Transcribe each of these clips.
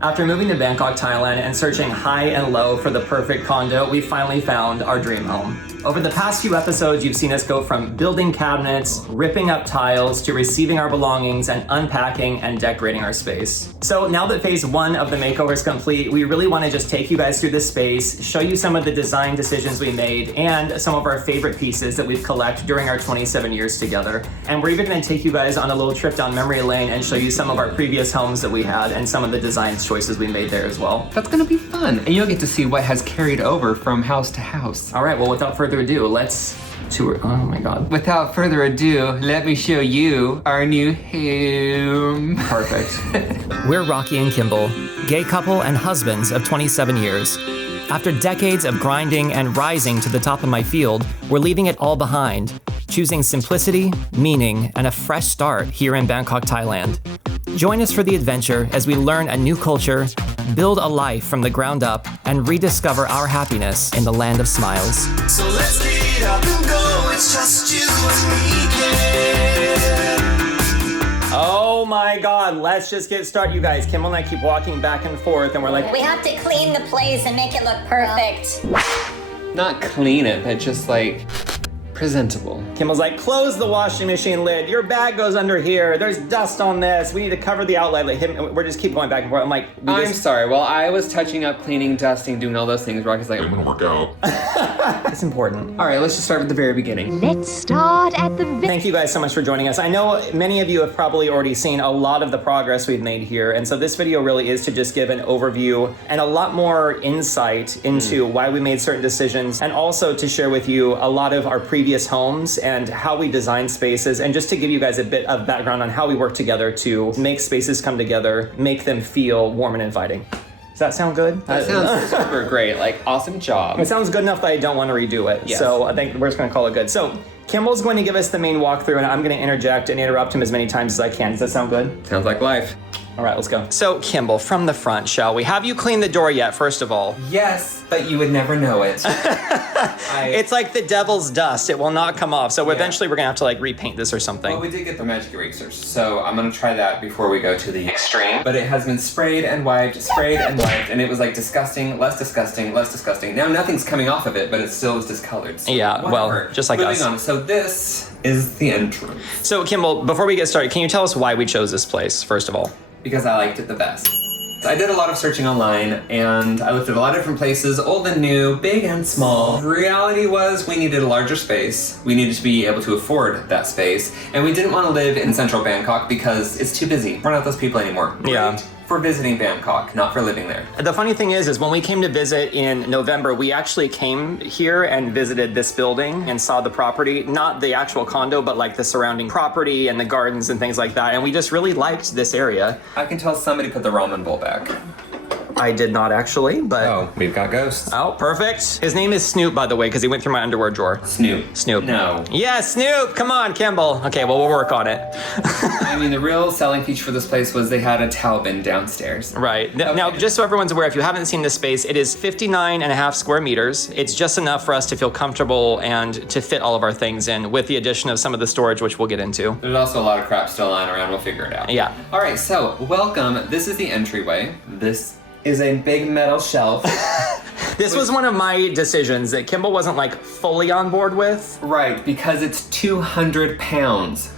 After moving to Bangkok, Thailand, and searching high and low for the perfect condo, we finally found our dream home. Over the past few episodes, you've seen us go from building cabinets, ripping up tiles, to receiving our belongings and unpacking and decorating our space. So now that phase one of the makeover is complete, we really want to just take you guys through this space, show you some of the design decisions we made, and some of our favorite pieces that we've collected during our 27 years together. And we're even going to take you guys on a little trip down memory lane and show you some of our previous homes that we had and some of the design choices we made there as well. That's gonna be fun, and you'll get to see what has carried over from house to house. All right, well, without further ado, let's tour. Oh my God. Without further ado, let me show you our new home. Perfect. We're Rocky and Kimball, gay couple and husbands of 27 years. After decades of grinding and rising to the top of my field, we're leaving it all behind, choosing simplicity, meaning, and a fresh start here in Bangkok, Thailand. Join us for the adventure as we learn a new culture, build a life from the ground up, and rediscover our happiness in the land of smiles. So let's get up and go, it's just you and me, kid. Oh my God, let's just get started, you guys. Kimball and I keep walking back and forth, and we're like, we have to clean the place and make it look perfect. Not clean it, but just like presentable. Kimball's like, close the washing machine lid. Your bag goes under here. There's dust on this. We need to cover the outlet. Like we're just keep going back and forth. I'm like, I'm sorry. While I was touching up, cleaning, dusting, doing all those things, Rocky's like, I'm gonna work out. It's important. all right, let's just start with the very beginning. Let's start at the Thank you guys so much for joining us. I know many of you have probably already seen a lot of the progress we've made here. And so this video really is to just give an overview and a lot more insight into why we made certain decisions, and also to share with you a lot of our previous homes and how we design spaces, and just to give you guys a bit of background on how we work together to make spaces come together, make them feel warm and inviting. Does that sound good? That sounds super great. Like, awesome job. It sounds good enough that I don't want to redo it. Yes. So I think we're just going to call it good. So Kimball's going to give us the main walkthrough, and I'm going to interject and interrupt him as many times as I can. Does that sound good? Sounds like life. All right, let's go. So Kimball, from the front, shall we? Have you cleaned the door yet, first of all? Yes, but you would never know it. It's like the devil's dust. It will not come off. So eventually we're going to have to like repaint this or something. Well, we did get the magic erasers, so I'm gonna try that before we go to the extreme. But it has been sprayed and wiped, and it was like disgusting, less disgusting, less disgusting. Now nothing's coming off of it, but it still is discolored. So Yeah, well, whatever. just like us. Moving on, so this is the entrance. So Kimball, before we get started, can you tell us why we chose this place, first of all? Because I liked it the best. I did a lot of searching online, and I looked at a lot of different places, old and new, big and small. The reality was we needed a larger space. We needed to be able to afford that space, and we didn't want to live in central Bangkok because it's too busy. We're not those people anymore. Yeah. Great for visiting Bangkok, not for living there. The funny thing is when we came to visit in November, we actually came here and visited this building and saw the property, not the actual condo, but like the surrounding property and the gardens and things like that. And we just really liked this area. I can tell somebody put the ramen bowl back. I did not actually, but... Oh, we've got ghosts. Oh, perfect. His name is Snoop, by the way, because he went through my underwear drawer. Snoop. Snoop. No. Yeah, Snoop! Come on, Kimball. Okay, well, we'll work on it. I mean, the real selling feature for this place was they had a towel bin downstairs. Right. Now, just so everyone's aware, if you haven't seen this space, it is 59 and a half square meters. It's just enough for us to feel comfortable and to fit all of our things in, with the addition of some of the storage, which we'll get into. There's also a lot of crap still lying around. We'll figure it out. Yeah. All right, so welcome. This is the entryway. This is a big metal shelf. This was one of my decisions that Kimball wasn't like fully on board with. Right, because it's 200 pounds.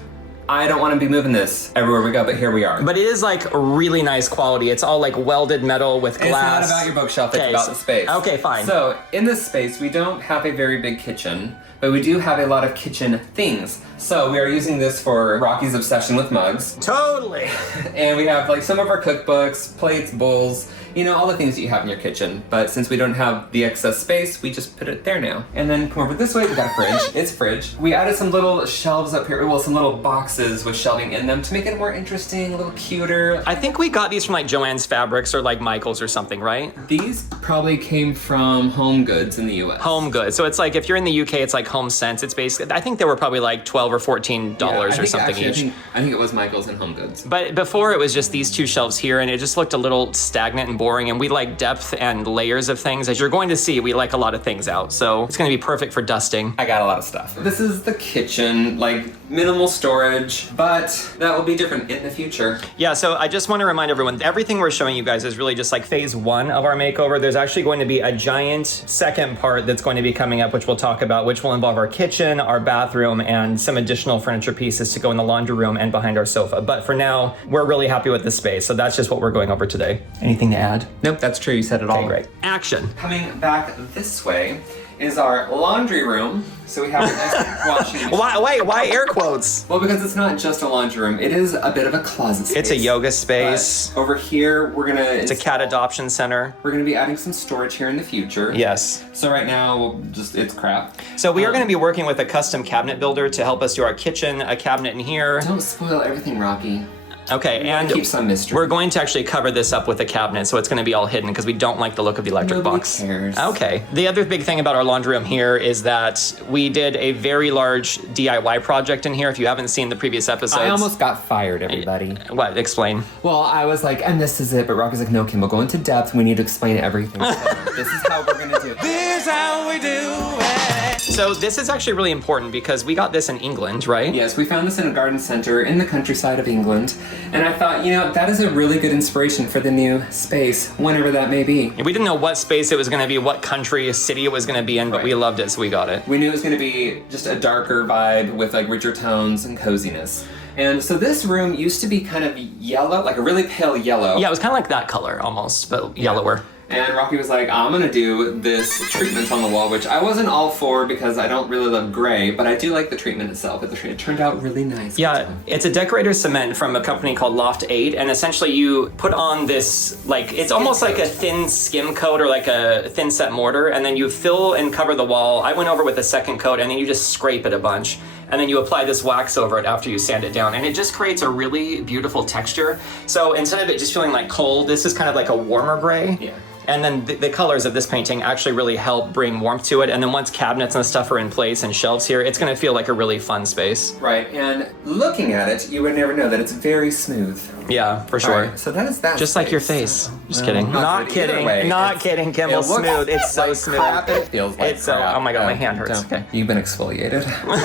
I don't want to be moving this everywhere we go, but here we are. But it is like really nice quality. It's all like welded metal with glass. It's not about your bookshelf, it's Okay, about so- the space. Okay, fine. So, in this space, we don't have a very big kitchen, but we do have a lot of kitchen things. So, we are using this for Rocky's obsession with mugs. Totally. And we have like some of our cookbooks, plates, bowls, you know, all the things that you have in your kitchen. But since we don't have the excess space, we just put it there now. And then come over this way, we got a fridge. It's fridge. We added some little shelves up here, well, some little boxes with shelving in them to make it more interesting, a little cuter. I think we got these from like Joann's Fabrics or like Michael's or something, right? These probably came from Home Goods in the US. Home Goods. So it's like, if you're in the UK, it's like Home Sense. It's basically, I think they were probably like $12 or $14 or something each. I think it was Michael's and Home Goods. But before it was just these two shelves here, and it just looked a little stagnant and boring, and we like depth and layers of things. As you're going to see, we like a lot of things out, so it's gonna be perfect for dusting. I got a lot of stuff. This is the kitchen. Like, minimal storage, but that will be different in the future. Yeah, so I just want to remind everyone, everything we're showing you guys is really just like phase 1 of our makeover. There's actually going to be a giant second part that's going to be coming up, which we'll talk about, which will involve our kitchen, our bathroom, and some additional furniture pieces to go in the laundry room and behind our sofa. But for now, we're really happy with the space, so that's just what we're going over today. Anything to add? Nope, that's true. You said it all. Okay, great. Action. Coming back this way is our laundry room. So we have a nice washing machine. Why air quotes? Well, because it's not just a laundry room. It is a bit of a closet space. It's a yoga space. But over here, we're gonna. It's a cat adoption center. We're gonna be adding some storage here in the future. Yes. So right now, it's crap. So we are going to be working with a custom cabinet builder to help us do our kitchen, a cabinet in here. Don't spoil everything, Rocky. Okay, and keep some mystery. We're going to actually cover this up with a cabinet, so it's going to be all hidden because we don't like the look of the electric Nobody box. cares. Okay. The other big thing about our laundry room here is that we did a very large DIY project in here. If you haven't seen the previous episodes. I almost got fired, everybody. What? Explain. Well, I was like, and this is it, but Rocky's like, no, Kimball, go into depth. We need to explain everything. So this is how we're gonna do it. This is how we do it. So this is actually really important because we got this in England, right? Yes, we found this in a garden center in the countryside of England, and I thought, that is a really good inspiration for the new space, whenever that may be. We didn't know what space it was going to be, what country, city it was going to be in, but we loved it, so we got it. We knew it was going to be just a darker vibe with like richer tones and coziness. And so this room used to be kind of yellow, like a really pale yellow. Yeah, it was kind of like that color almost, but yellower. And Rocky was like, I'm gonna do this treatment on the wall, which I wasn't all for because I don't really love gray, but I do like the treatment itself. It turned out really nice. Yeah, it's a decorator's cement from a company called Loft 8, and essentially you put on this, like, it's almost like a thin skim coat or like a thin set mortar, and then you fill and cover the wall. I went over with a second coat, and then you just scrape it a bunch. And then you apply this wax over it after you sand it down, and it just creates a really beautiful texture. So instead of it just feeling like coal, this is kind of like a warmer gray. Yeah. And then the colors of this painting actually really help bring warmth to it. And then once cabinets and stuff are in place and shelves here, it's gonna feel like a really fun space. Right, and looking at it, you would never know that it's very smooth. Yeah, for sure. Right, so that is that. Just like your face. Just kidding. not Not good either way. kidding. Not kidding, Kimball. It looks Smooth. It's so like smooth. crap, and it feels like It's so, crap. oh my God, my hand hurts. Don't. Okay. You've been exfoliated.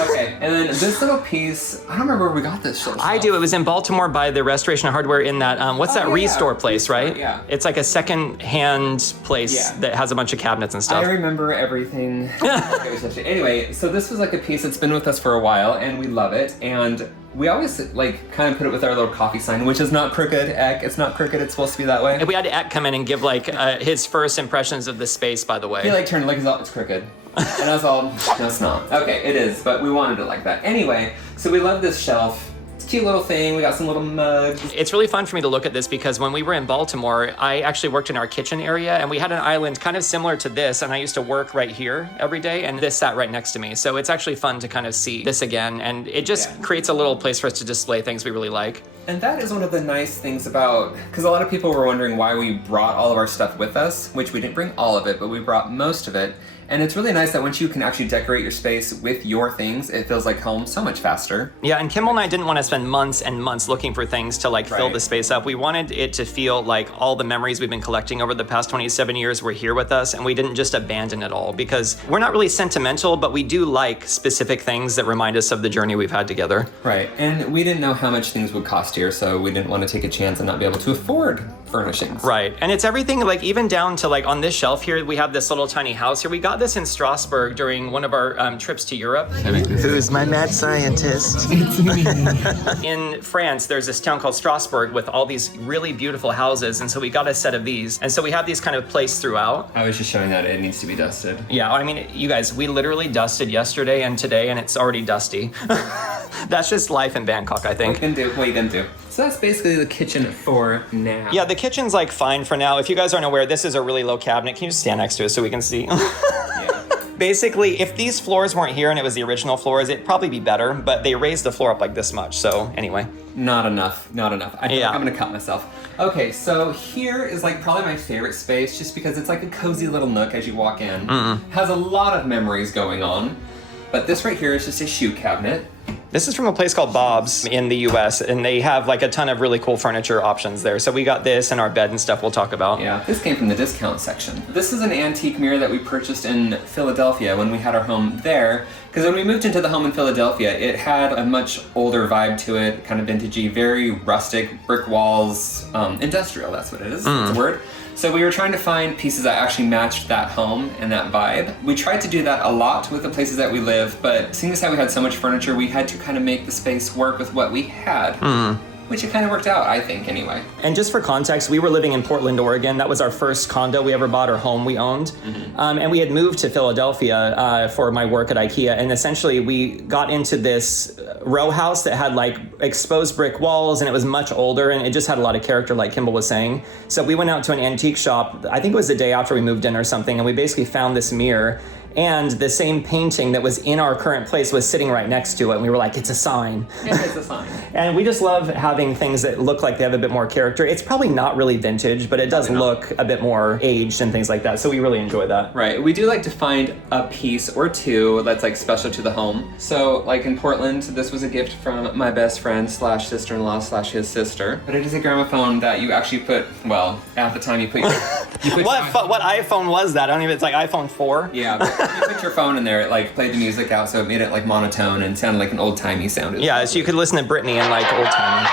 Okay, and then this little piece, I don't remember where we got this shelf. I do. It was in Baltimore by the Restoration Hardware in that, what's that yeah. Restore place, right? Yeah. It's like a second-hand place that has a bunch of cabinets and stuff. I remember everything. Anyway, so this was like a piece that's been with us for a while, and we love it. And we always like kind of put it with our little coffee sign, which is not crooked. Eck, it's not crooked. It's supposed to be that way. We had Eck come in and give like his first impressions of the space, by the way. He like turned like it's crooked, and I was all, no, it's not. Okay, it is, but we wanted it like that. Anyway, so we love this shelf. It's a cute little thing. We got some little mugs. It's really fun for me to look at this because when we were in Baltimore, I actually worked in our kitchen area, and we had an island kind of similar to this, and I used to work right here every day, and this sat right next to me. So it's actually fun to kind of see this again, and it just creates a little place for us to display things we really like. And that is one of the nice things about, because a lot of people were wondering why we brought all of our stuff with us, which we didn't bring all of it, but we brought most of it. And it's really nice that once you can actually decorate your space with your things, it feels like home so much faster. Yeah, and Kimball and I didn't want to spend months and months looking for things to like fill Right. the space up. We wanted it to feel like all the memories we've been collecting over the past 27 years were here with us, and we didn't just abandon it all because we're not really sentimental, but we do like specific things that remind us of the journey we've had together. Right, and we didn't know how much things would cost here, so we didn't want to take a chance and not be able to afford furnishings. Right, and it's everything like even down to like on this shelf here, we have this little tiny house here. We got this in Strasbourg during one of our trips to Europe. Who's my mad scientist? In France, there's this town called Strasbourg with all these really beautiful houses, and so we got a set of these. And so we have these kind of placed throughout. I was just showing that it needs to be dusted. Yeah, I mean, you guys, we literally dusted yesterday and today, and it's already dusty. That's just life in Bangkok, I think. What you can do. So that's basically the kitchen for now. Yeah, the kitchen's like fine for now. If you guys aren't aware, this is a really low cabinet. Can you just stand next to it so we can see? Yeah. Basically, if these floors weren't here and it was the original floors, it'd probably be better, but they raised the floor up like this much, so anyway. Not enough. I think Yeah. I'm gonna cut myself. Okay, so here is like probably my favorite space just because it's like a cozy little nook as you walk in. Has a lot of memories going on. But this right here is just a shoe cabinet. This is from a place called Bob's in the US, and they have like a ton of really cool furniture options there. So we got this and our bed and stuff we'll talk about. Yeah, this came from the discount section. This is an antique mirror that we purchased in Philadelphia when we had our home there. Because when we moved into the home in Philadelphia, it had a much older vibe to it, kind of vintagey, very rustic, brick walls, industrial, that's what it is, it's a word. So we were trying to find pieces that actually matched that home and that vibe. We tried to do that a lot with the places that we live, but seeing as how we had so much furniture, we had to kind of make the space work with what we had. Which it kind of worked out, I think, anyway. And just for context, we were living in Portland, Oregon. That was our first condo we ever bought, or home we owned. And we had moved to Philadelphia for my work at IKEA. And essentially, we got into this row house that had like exposed brick walls, and it was much older, and it just had a lot of character, like Kimball was saying. So we went out to an antique shop, I think it was the day after we moved in or something, and we basically found this mirror. And the same painting that was in our current place was sitting right next to it. And we were like, it's a sign. It's a sign. And we just love having things that look like they have a bit more character. It's probably not really vintage, but it does look a bit more aged and things like that. So we really enjoy that. Right. We do like to find a piece or two that's like special to the home. So like in Portland, this was a gift from my best friend / sister-in-law / his sister. But it is a gramophone that you actually put, well, at the time you put What iPhone was that? I don't even, it's like iPhone 4? Yeah, but you put your phone in there, it like played the music out, so it made it like monotone and sounded like an old-timey sound. Yeah, so you could listen to Britney and like old time.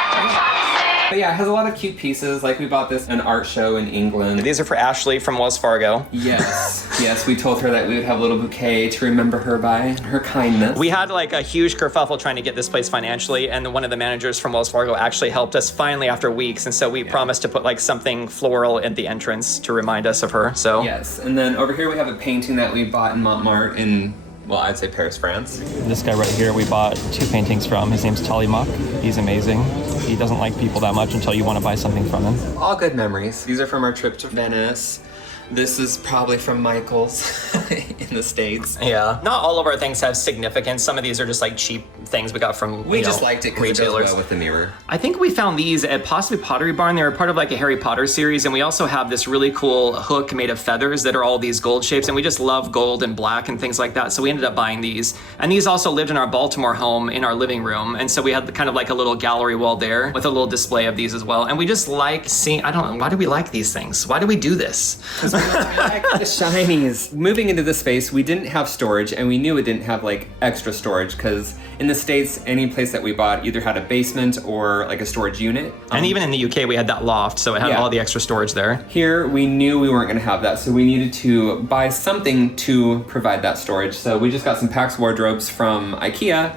But yeah, it has a lot of cute pieces. Like we bought this at an art show in England. These are for Ashley from Wells Fargo. Yes, we told her that we would have a little bouquet to remember her by, her kindness. We had like a huge kerfuffle trying to get this place financially, and one of the managers from Wells Fargo actually helped us finally after weeks, and so we promised to put like something floral at the entrance to remind us of her, so. Yes, and then over here we have a painting that we bought in Montmartre in, well, I'd say Paris, France. This guy right here we bought 2 paintings from. His name's Tallymuck. He's amazing. He doesn't like people that much until you want to buy something from him. All good memories. These are from our trip to Venice. This is probably from Michael's in the States. Yeah. Not all of our things have significance. Some of these are just like cheap things we got from We just liked it because it goes well with the mirror. I think we found these at possibly Pottery Barn. They were part of like a Harry Potter series, and we also have this really cool hook made of feathers that are all these gold shapes, and we just love gold and black and things like that, so we ended up buying these. And these also lived in our Baltimore home in our living room, and so we had kind of like a little gallery wall there with a little display of these as well. And we just like seeing, I don't know, why do we like these things? Why do we do this? Like the shinies. Moving into this space, we didn't have storage, and we knew it didn't have like extra storage because in the States, any place that we bought either had a basement or like a storage unit. And even in the UK, we had that loft, so it had all the extra storage there. Here, we knew we weren't going to have that, so we needed to buy something to provide that storage. So we just got some Pax wardrobes from IKEA.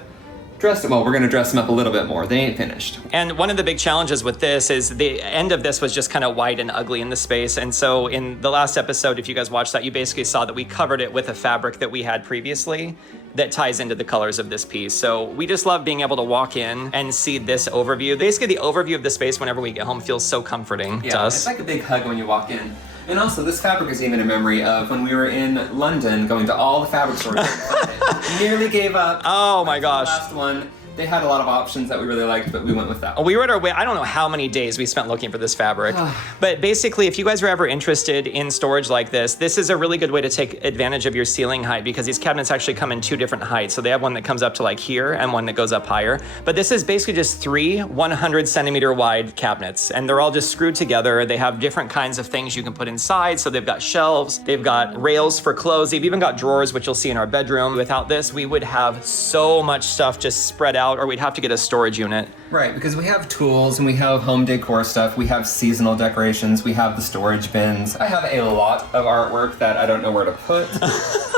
Well, we're going to dress them up a little bit more. They ain't finished. And one of the big challenges with this is the end of this was just kind of white and ugly in the space. And so in the last episode, if you guys watched that, you basically saw that we covered it with a fabric that we had previously that ties into the colors of this piece. So we just love being able to walk in and see this overview. Basically, the overview of the space whenever we get home feels so comforting to us. It's like a big hug when you walk in. And also, this fabric is even a memory of when we were in London, going to all the fabric stores. Nearly gave up. Oh my gosh. The last one. They had a lot of options that we really liked, but we went with that one. We were at our way. I don't know how many days we spent looking for this fabric. But basically, if you guys are ever interested in storage like this is a really good way to take advantage of your ceiling height, because these cabinets actually come in 2 different heights. So they have one that comes up to like here and one that goes up higher. But this is basically just 3 100 centimeter wide cabinets, and they're all just screwed together. They have different kinds of things you can put inside. So they've got shelves, they've got rails for clothes, they've even got drawers, which you'll see in our bedroom. Without this, we would have so much stuff just spread out, or we'd have to get a storage unit. Right, because we have tools and we have home decor stuff, we have seasonal decorations, we have the storage bins. I have a lot of artwork that I don't know where to put.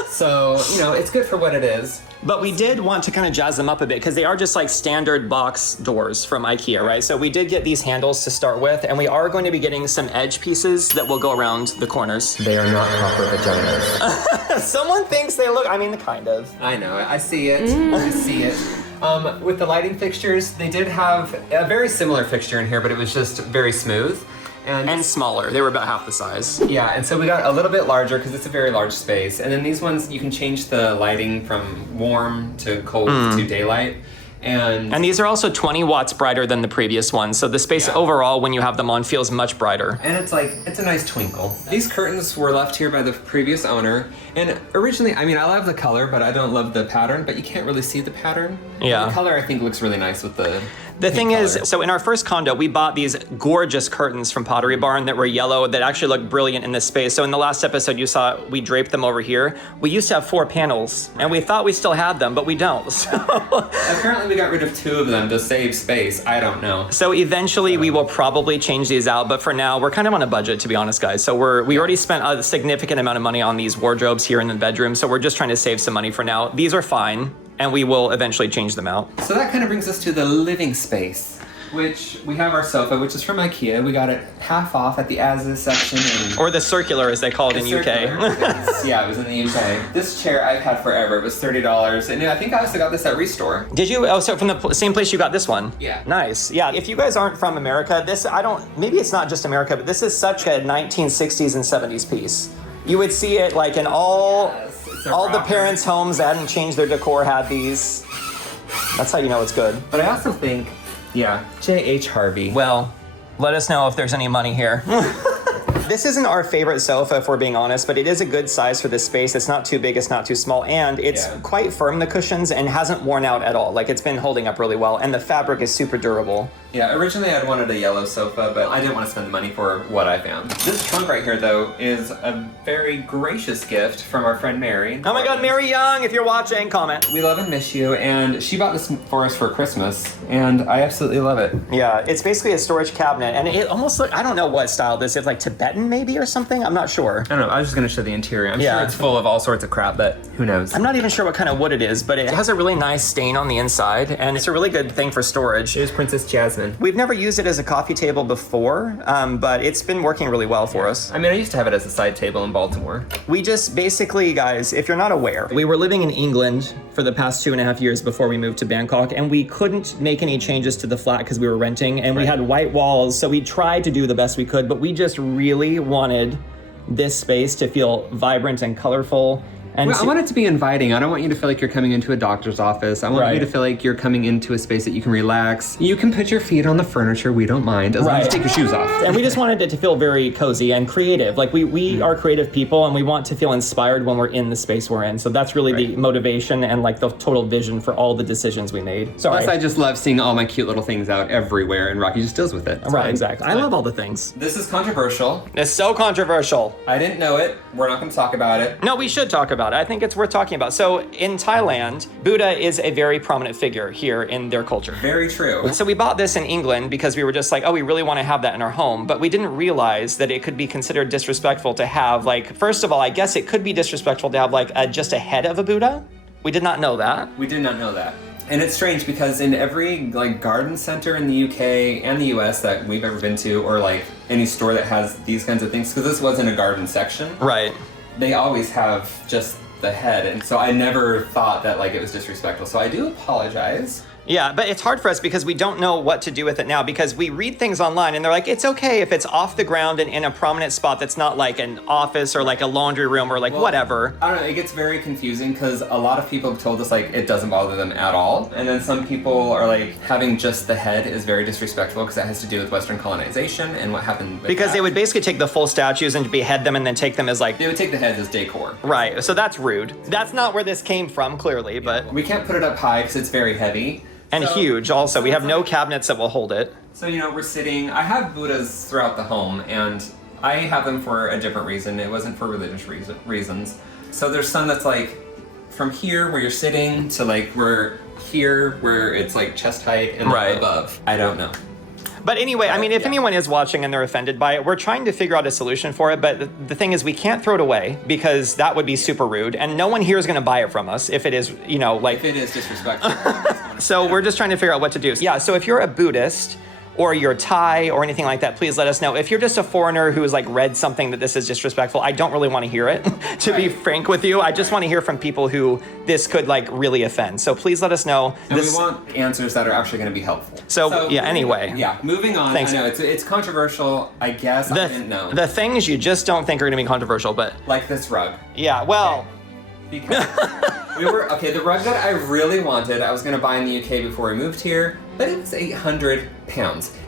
So, you know, it's good for what it is. But we did want to kind of jazz them up a bit because they are just like standard box doors from IKEA, right? So we did get these handles to start with, and we are going to be getting some edge pieces that will go around the corners. They are not proper vaginas. Someone thinks they look, I mean, kind of. I know, I see it, I see it. With the lighting fixtures, they did have a very similar fixture in here, but it was just very smooth. And smaller. They were about half the size. Yeah, and so we got a little bit larger because it's a very large space. And then these ones, you can change the lighting from warm to cold to daylight. And these are also 20 watts brighter than the previous ones. So the space overall, when you have them on, feels much brighter. And it's like, it's a nice twinkle. These curtains were left here by the previous owner. And originally, I mean, I love the color, but I don't love the pattern, but you can't really see the pattern. Yeah. And the color, I think, looks really nice with the thing color. is, so in our first condo, we bought these gorgeous curtains from Pottery Barn that were yellow that actually look brilliant in this space. So in the last episode, you saw we draped them over here. We used to have 4 panels, and we thought we still had them, but we don't. So apparently, we got rid of 2 of them to save space. I don't know. So eventually, we will probably change these out, but for now, we're kind of on a budget, to be honest, guys. So we already spent a significant amount of money on these wardrobes here in the bedroom, so we're just trying to save some money for now. These are fine, and we will eventually change them out. So that kind of brings us to the living space, which we have our sofa, which is from IKEA. We got it half off at the as-is section. Or the circular, as they call it in UK. Yeah, it was in the UK. This chair I've had forever. It was $30. And I think I also got this at Restore. Did you? Oh, so from the same place you got this one? Yeah. Nice. Yeah, if you guys aren't from America, maybe it's not just America, but this is such a 1960s and 70s piece. You would see it like in all the parents' homes that hadn't changed their decor had these. That's how you know it's good. But I also think, J.H. Harvey. Well, let us know if there's any money here. This isn't our favorite sofa, if we're being honest, but it is a good size for this space. It's not too big, it's not too small, and it's quite firm, the cushions, and hasn't worn out at all. Like, it's been holding up really well, and the fabric is super durable. Yeah, originally I'd wanted a yellow sofa, but I didn't want to spend the money for what I found. This trunk right here, though, is a very gracious gift from our friend Mary. Oh my God, Mary Young, if you're watching, comment. We love and miss you, and she bought this for us for Christmas, and I absolutely love it. Yeah, it's basically a storage cabinet, and it almost I don't know what style this is, like Tibetan maybe or something? I'm not sure. I don't know, I was just gonna show the interior. I'm sure it's full of all sorts of crap, but who knows? I'm not even sure what kind of wood it is, but it has a really nice stain on the inside, and it's a really good thing for storage. Here's Princess Jasmine. We've never used it as a coffee table before, but it's been working really well for us. I mean, I used to have it as a side table in Baltimore. We just basically, guys, if you're not aware, we were living in England for the past 2.5 years before we moved to Bangkok, and we couldn't make any changes to the flat because we were renting, and we had white walls, so we tried to do the best we could, but we just really wanted this space to feel vibrant and colorful. And I want it to be inviting. I don't want you to feel like you're coming into a doctor's office. I want you to feel like you're coming into a space that you can relax. You can put your feet on the furniture. We don't mind, as long as you take your shoes off. And we just wanted it to feel very cozy and creative. Like we are creative people, and we want to feel inspired when we're in the space we're in. So that's really the motivation and like the total vision for all the decisions we made. Sorry. Plus, I just love seeing all my cute little things out everywhere, and Rocky just deals with it. Right, exactly. I love all the things. This is controversial. It's so controversial. I didn't know it. We're not going to talk about it. No, we should talk about it. I think it's worth talking about. So in Thailand, Buddha is a very prominent figure here in their culture. Very true. So we bought this in England because we were just like, oh, we really want to have that in our home. But we didn't realize that it could be considered disrespectful to have, like, first of all, I guess it could be disrespectful to have like just a head of a Buddha. We did not know that. We did not know that. And it's strange because in every like garden center in the UK and the US that we've ever been to, or like any store that has these kinds of things, because this wasn't a garden section. Right. They always have just the head, and so I never thought that like it was disrespectful. So I do apologize. Yeah, but it's hard for us because we don't know what to do with it now, because we read things online and they're like, it's okay if it's off the ground and in a prominent spot that's not like an office or like a laundry room or like whatever. I don't know, it gets very confusing because a lot of people have told us like it doesn't bother them at all. And then some people are like, having just the head is very disrespectful because that has to do with Western colonization and what happened with Because that. they would basically take the full statues and behead them and then take them as like... They would take the heads as decor. Right, so that's rude. That's not where this came from, clearly, but... We can't put it up high because it's very heavy. And huge, also. We have no cabinets that will hold it. So, you know, we're sitting... I have Buddhas throughout the home, and I have them for a different reason. It wasn't for religious reasons. So there's some that's like from here where you're sitting to like where here where it's like chest height and then above. I don't know. But anyway, I mean, if anyone is watching and they're offended by it, we're trying to figure out a solution for it. But the thing is, we can't throw it away because that would be super rude. And no one here is going to buy it from us if it is, you know, like... If it is disrespectful. So we're just trying to figure out what to do. Yeah, so if you're a Buddhist or you're Thai or anything like that, please let us know. If you're just a foreigner who has like read something that this is disrespectful, I don't really want to hear it, to be frank with you. I just want to hear from people who this could like really offend. So please let us know. And we want answers that are actually going to be helpful. So yeah, anyway. Yeah, moving on. Thanks. I know it's controversial, I guess. I didn't know. The things you just don't think are going to be controversial, but... Like this rug. Yeah, well... Because The rug that I really wanted, I was gonna buy in the UK before we moved here, but it was £800.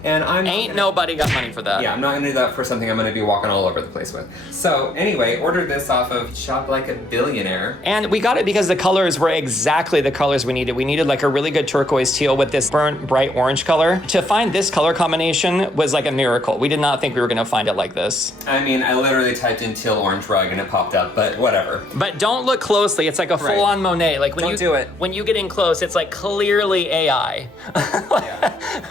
And Nobody got money for that. Yeah, I'm not gonna do that for something I'm gonna be walking all over the place with. So anyway, ordered this off of Shop Like a Billionaire. And we got it because the colors were exactly the colors we needed. We needed like a really good turquoise teal with this burnt bright orange color. To find this color combination was like a miracle. We did not think we were gonna find it like this. I mean, I literally typed in teal orange rug and it popped up, but whatever. But don't look closely. It's like a full-on Monet. Like Don't do it. When you get in close, it's like clearly AI.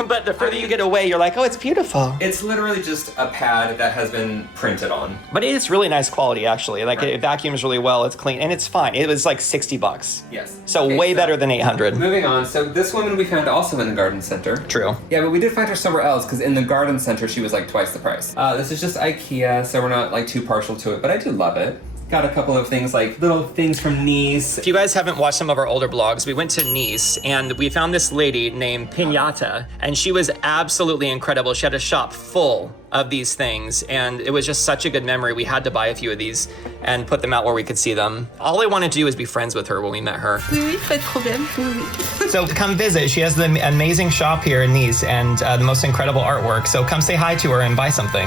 But the further you get away, you're like, oh, it's beautiful. It's literally just a pad that has been printed on. But it is really nice quality, actually. Like it vacuums really well. It's clean and it's fine. It was like $60. Yes. So way better than 800. Moving on. So this woman we found also in the garden center. True. Yeah, but we did find her somewhere else because in the garden center she was like twice the price. This is just IKEA, so we're not like too partial to it, but I do love it. Got a couple of things like little things from Nice. If you guys haven't watched some of our older blogs, we went to Nice and we found this lady named Pinata, and she was absolutely incredible. She had a shop full of these things, and it was just such a good memory. We had to buy a few of these and put them out where we could see them. All I wanted to do was be friends with her when we met her. Oui, pas de problème. Oui. So come visit. She has the amazing shop here in Nice and the most incredible artwork. So come say hi to her and buy something.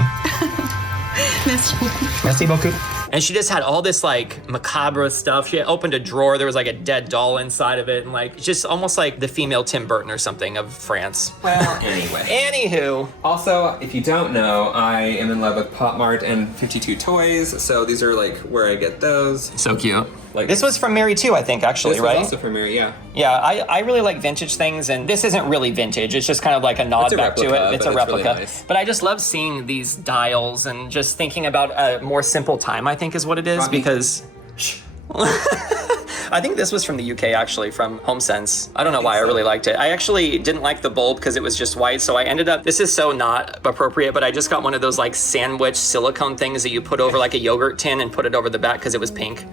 Merci beaucoup. Merci beaucoup. And she just had all this like macabre stuff. She opened a drawer, there was like a dead doll inside of it, and like just almost like the female Tim Burton or something of France. Well, anyway. Anywho. Also, if you don't know, I am in love with Pop Mart and 52 Toys, so these are like where I get those. So cute. Like this was from Mary too, I think, actually, this right? was also from Mary, yeah. Yeah, I really like vintage things, and this isn't really vintage. It's just kind of like a nod back to it. It's a replica. Really nice. But I just love seeing these dials and just thinking about a more simple time, I think is what it is, because... I think this was from the UK, actually, from HomeSense. I don't know why I really liked it. I actually didn't like the bulb because it was just white, so I ended up, this is so not appropriate, but I just got one of those like sandwich silicone things that you put over like a yogurt tin and put it over the back because it was pink.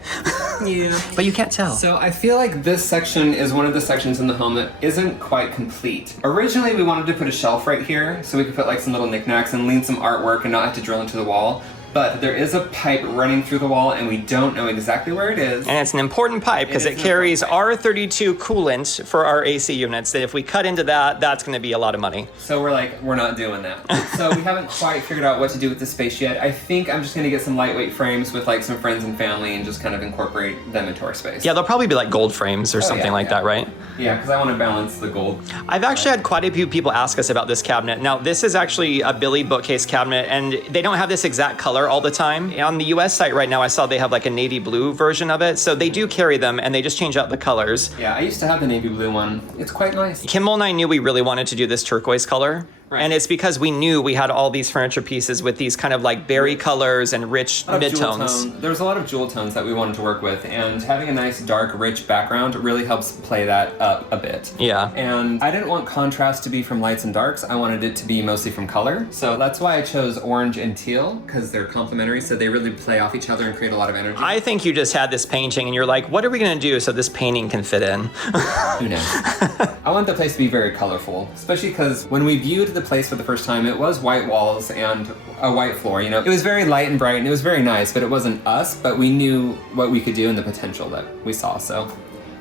Yeah. But you can't tell. So I feel like this section is one of the sections in the home that isn't quite complete. Originally, we wanted to put a shelf right here so we could put like some little knickknacks and lean some artwork and not have to drill into the wall. But there is a pipe running through the wall and we don't know exactly where it is. And it's an important pipe because it carries R32 coolant for our AC units that if we cut into that, that's going to be a lot of money. So we're like, we're not doing that. So we haven't quite figured out what to do with the space yet. I think I'm just going to get some lightweight frames with like some friends and family and just kind of incorporate them into our space. Yeah, they'll probably be like gold frames or something like that, right? Yeah, because I want to balance the gold. I've actually had quite a few people ask us about this cabinet. Now, this is actually a Billy bookcase cabinet, and they don't have this exact color all the time. On the US site right now, I saw they have like a navy blue version of it. So they do carry them, and they just change out the colors. Yeah, I used to have the navy blue one. It's quite nice. Kimball and I knew we really wanted to do this turquoise color. Right. And it's because we knew we had all these furniture pieces with these kind of like berry colors and rich midtones. There's a lot of jewel tones that we wanted to work with, and having a nice dark, rich background really helps play that up a bit. Yeah. And I didn't want contrast to be from lights and darks. I wanted it to be mostly from color. So that's why I chose orange and teal, because they're complementary, so they really play off each other and create a lot of energy. I think you just had this painting and you're like, what are we gonna do so this painting can fit in? Who knows? I want the place to be very colorful, especially because when we viewed the place for the first time, it was white walls and a white floor. You know, it was very light and bright and it was very nice, but it wasn't us, but we knew what we could do and the potential that we saw. So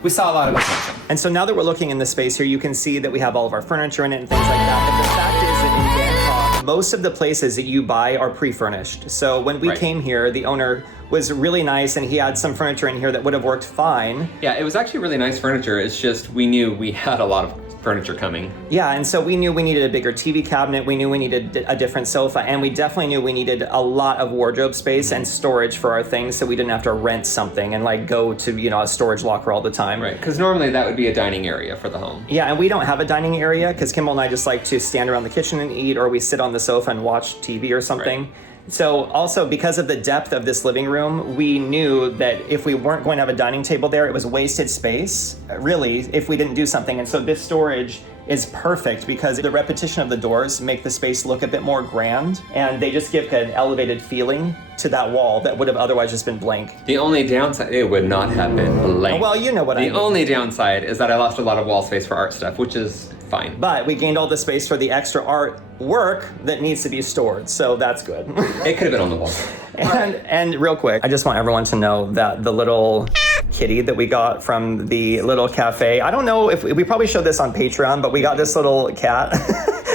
we saw a lot of potential. And so now that we're looking in the space here, you can see that we have all of our furniture in it and things like that. But the fact is that in Bangkok, most of the places that you buy are pre-furnished. So when we came here, the owner was really nice and he had some furniture in here that would have worked fine. Yeah, it was actually really nice furniture. It's just we knew we had a lot of furniture coming. Yeah, and so we knew we needed a bigger TV cabinet, we knew we needed a different sofa, and we definitely knew we needed a lot of wardrobe space and storage for our things so we didn't have to rent something and like go to, you know, a storage locker all the time. Right, because normally that would be a dining area for the home. Yeah, and we don't have a dining area because Kimball and I just like to stand around the kitchen and eat, or we sit on the sofa and watch TV or something. Right. So also because of the depth of this living room, we knew that if we weren't going to have a dining table there, it was wasted space, really, if we didn't do something. And so this storage is perfect because the repetition of the doors make the space look a bit more grand, and they just give an elevated feeling to that wall that would have otherwise just been blank. The only downside, it would not have been blank. Well, you know what I mean. The only downside is that I lost a lot of wall space for art stuff, which is fine. But we gained all the space for the extra art work that needs to be stored, so that's good. It could have been on the wall. And real quick, I just want everyone to know that the little kitty that we got from the little cafe. I don't know if we probably showed this on Patreon, but we got this little cat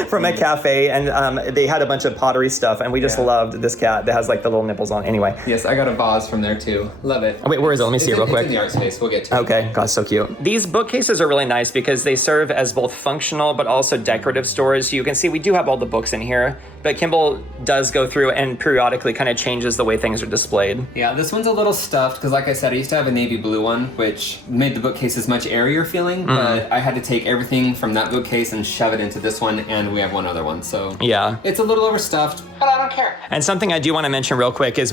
from a cafe, and they had a bunch of pottery stuff, and we just loved this cat that has like the little nipples on. Anyway. Yes, I got a vase from there too. Love it. Oh, wait, where is it? Let me see it real quick. It's in the art space. We'll get to it. Okay, God, so cute. These bookcases are really nice because they serve as both functional but also decorative storage. You can see we do have all the books in here, but Kimball does go through and periodically kind of changes the way things are displayed. Yeah, this one's a little stuffed because, like I said, I used to have a navy blue one, which made the bookcases much airier feeling, but I had to take everything from that bookcase and shove it into this one, and we have one other one, so yeah, it's a little overstuffed, but I don't care. And something I do want to mention real quick is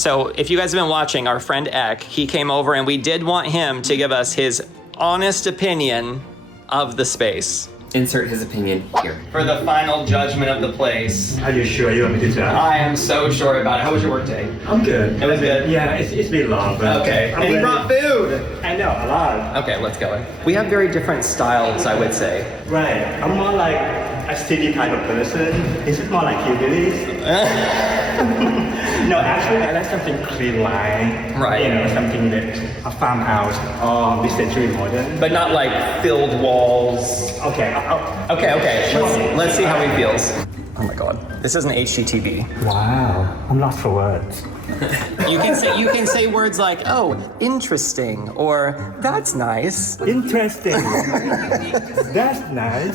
so if you guys have been watching, our friend Ek, he came over and we did want him to give us his honest opinion of the space. Insert his opinion here. For the final judgment of the place. Are you sure you want me to try? I am so sure about it. How was your work day? I'm good. It was good? Yeah, it's been long, but... Okay. I'm And he ready. brought food. I know, a lot. Okay, let's go. We have very different styles, I would say. Right. I'm more like a city type of person. This is more like hillbillies. No, actually, I like something clean line. Right. You know, something that a farmhouse or mid-century modern. But not like filled walls. Okay. Okay. Let's see how he feels. Oh my God. This is an HGTV. Wow. I'm lost for words. You can say words like, oh, interesting, or that's nice. Interesting. That's nice.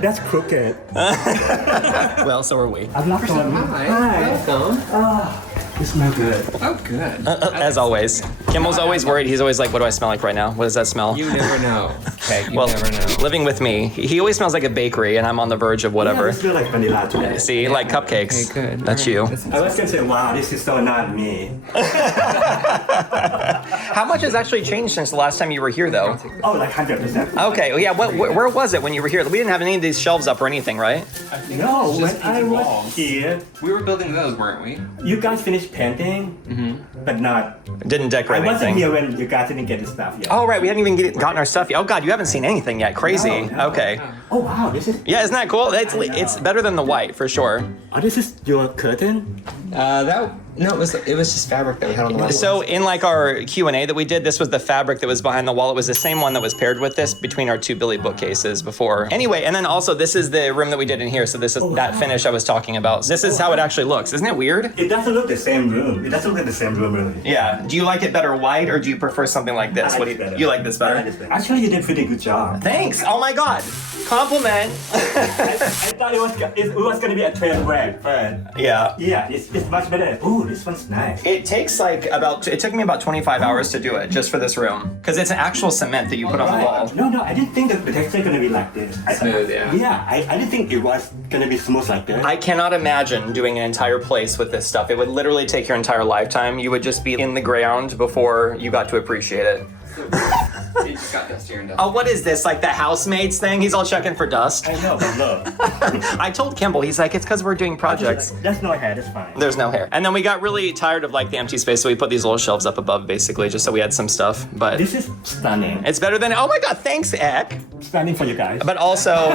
That's crooked. Well, so are we. I'm lost for words. Hi. Welcome. You smell good. Oh, good. As always. Kimball's always worried. He's always like, what do I smell like right now? What does that smell? You never know. Okay, you Well, never know. living with me, he always smells like a bakery, and I'm on the verge of whatever. Yeah, I smell like vanilla today. See, like cupcakes. Okay, good. That's All you. right. This is- I was gonna say, wow, this is so not me. How much has actually changed since the last time you were here, though? Oh, like 100%. Okay, well, yeah. Where was it when you were here? We didn't have any of these shelves up or anything, right? No, It's when just I painted was walls. here, We were building those, weren't we? you guys finished painting, but not. Didn't I decorate wasn't anything. here when you guys didn't get the stuff yet. Oh, right. We hadn't even gotten our stuff yet. Oh, God, you haven't seen anything yet. Crazy. No. Okay. Oh wow, this is. Yeah, isn't that cool? It's better than the white, for sure. Oh, this is your curtain. It was just fabric that we had on the wall. So in like our Q&A that we did, this was the fabric that was behind the wall. It was the same one that was paired with this between our two Billy bookcases before. Anyway, and then also this is the room that we did in here. So this is that finish I was talking about. This is how it actually looks. Isn't it weird? It doesn't look the same room. It doesn't look like the same room really. Yeah. Do you like it better white or do you prefer something like this? I What like do this better. you like this I better? like this better. Actually, you did a pretty good job. Thanks. Oh my God. Compliment. I thought it was gonna be a train wreck, but Yeah. yeah, it's much better. Ooh, this one's nice. It takes like it took me about 25 hours to do it just for this room. Because it's an actual cement that you put on the wall. No, I didn't think that the texture gonna be like this. Smooth, yeah. Yeah, I didn't think it was gonna be smooth like this. I cannot imagine doing an entire place with this stuff. It would literally take your entire lifetime. You would just be in the ground before you got to appreciate it. It just got dustier and Oh, what is this? Like the housemates thing? He's all checking for dust. I know, but look. I told Kimball, he's like, it's because we're doing projects. That's no hair, that's fine. There's no hair. And then we got really tired of like the empty space, so we put these little shelves up above basically just so we had some stuff. But This is stunning. it's better than, oh my God, thanks, Ek. Stunning for you guys. But also,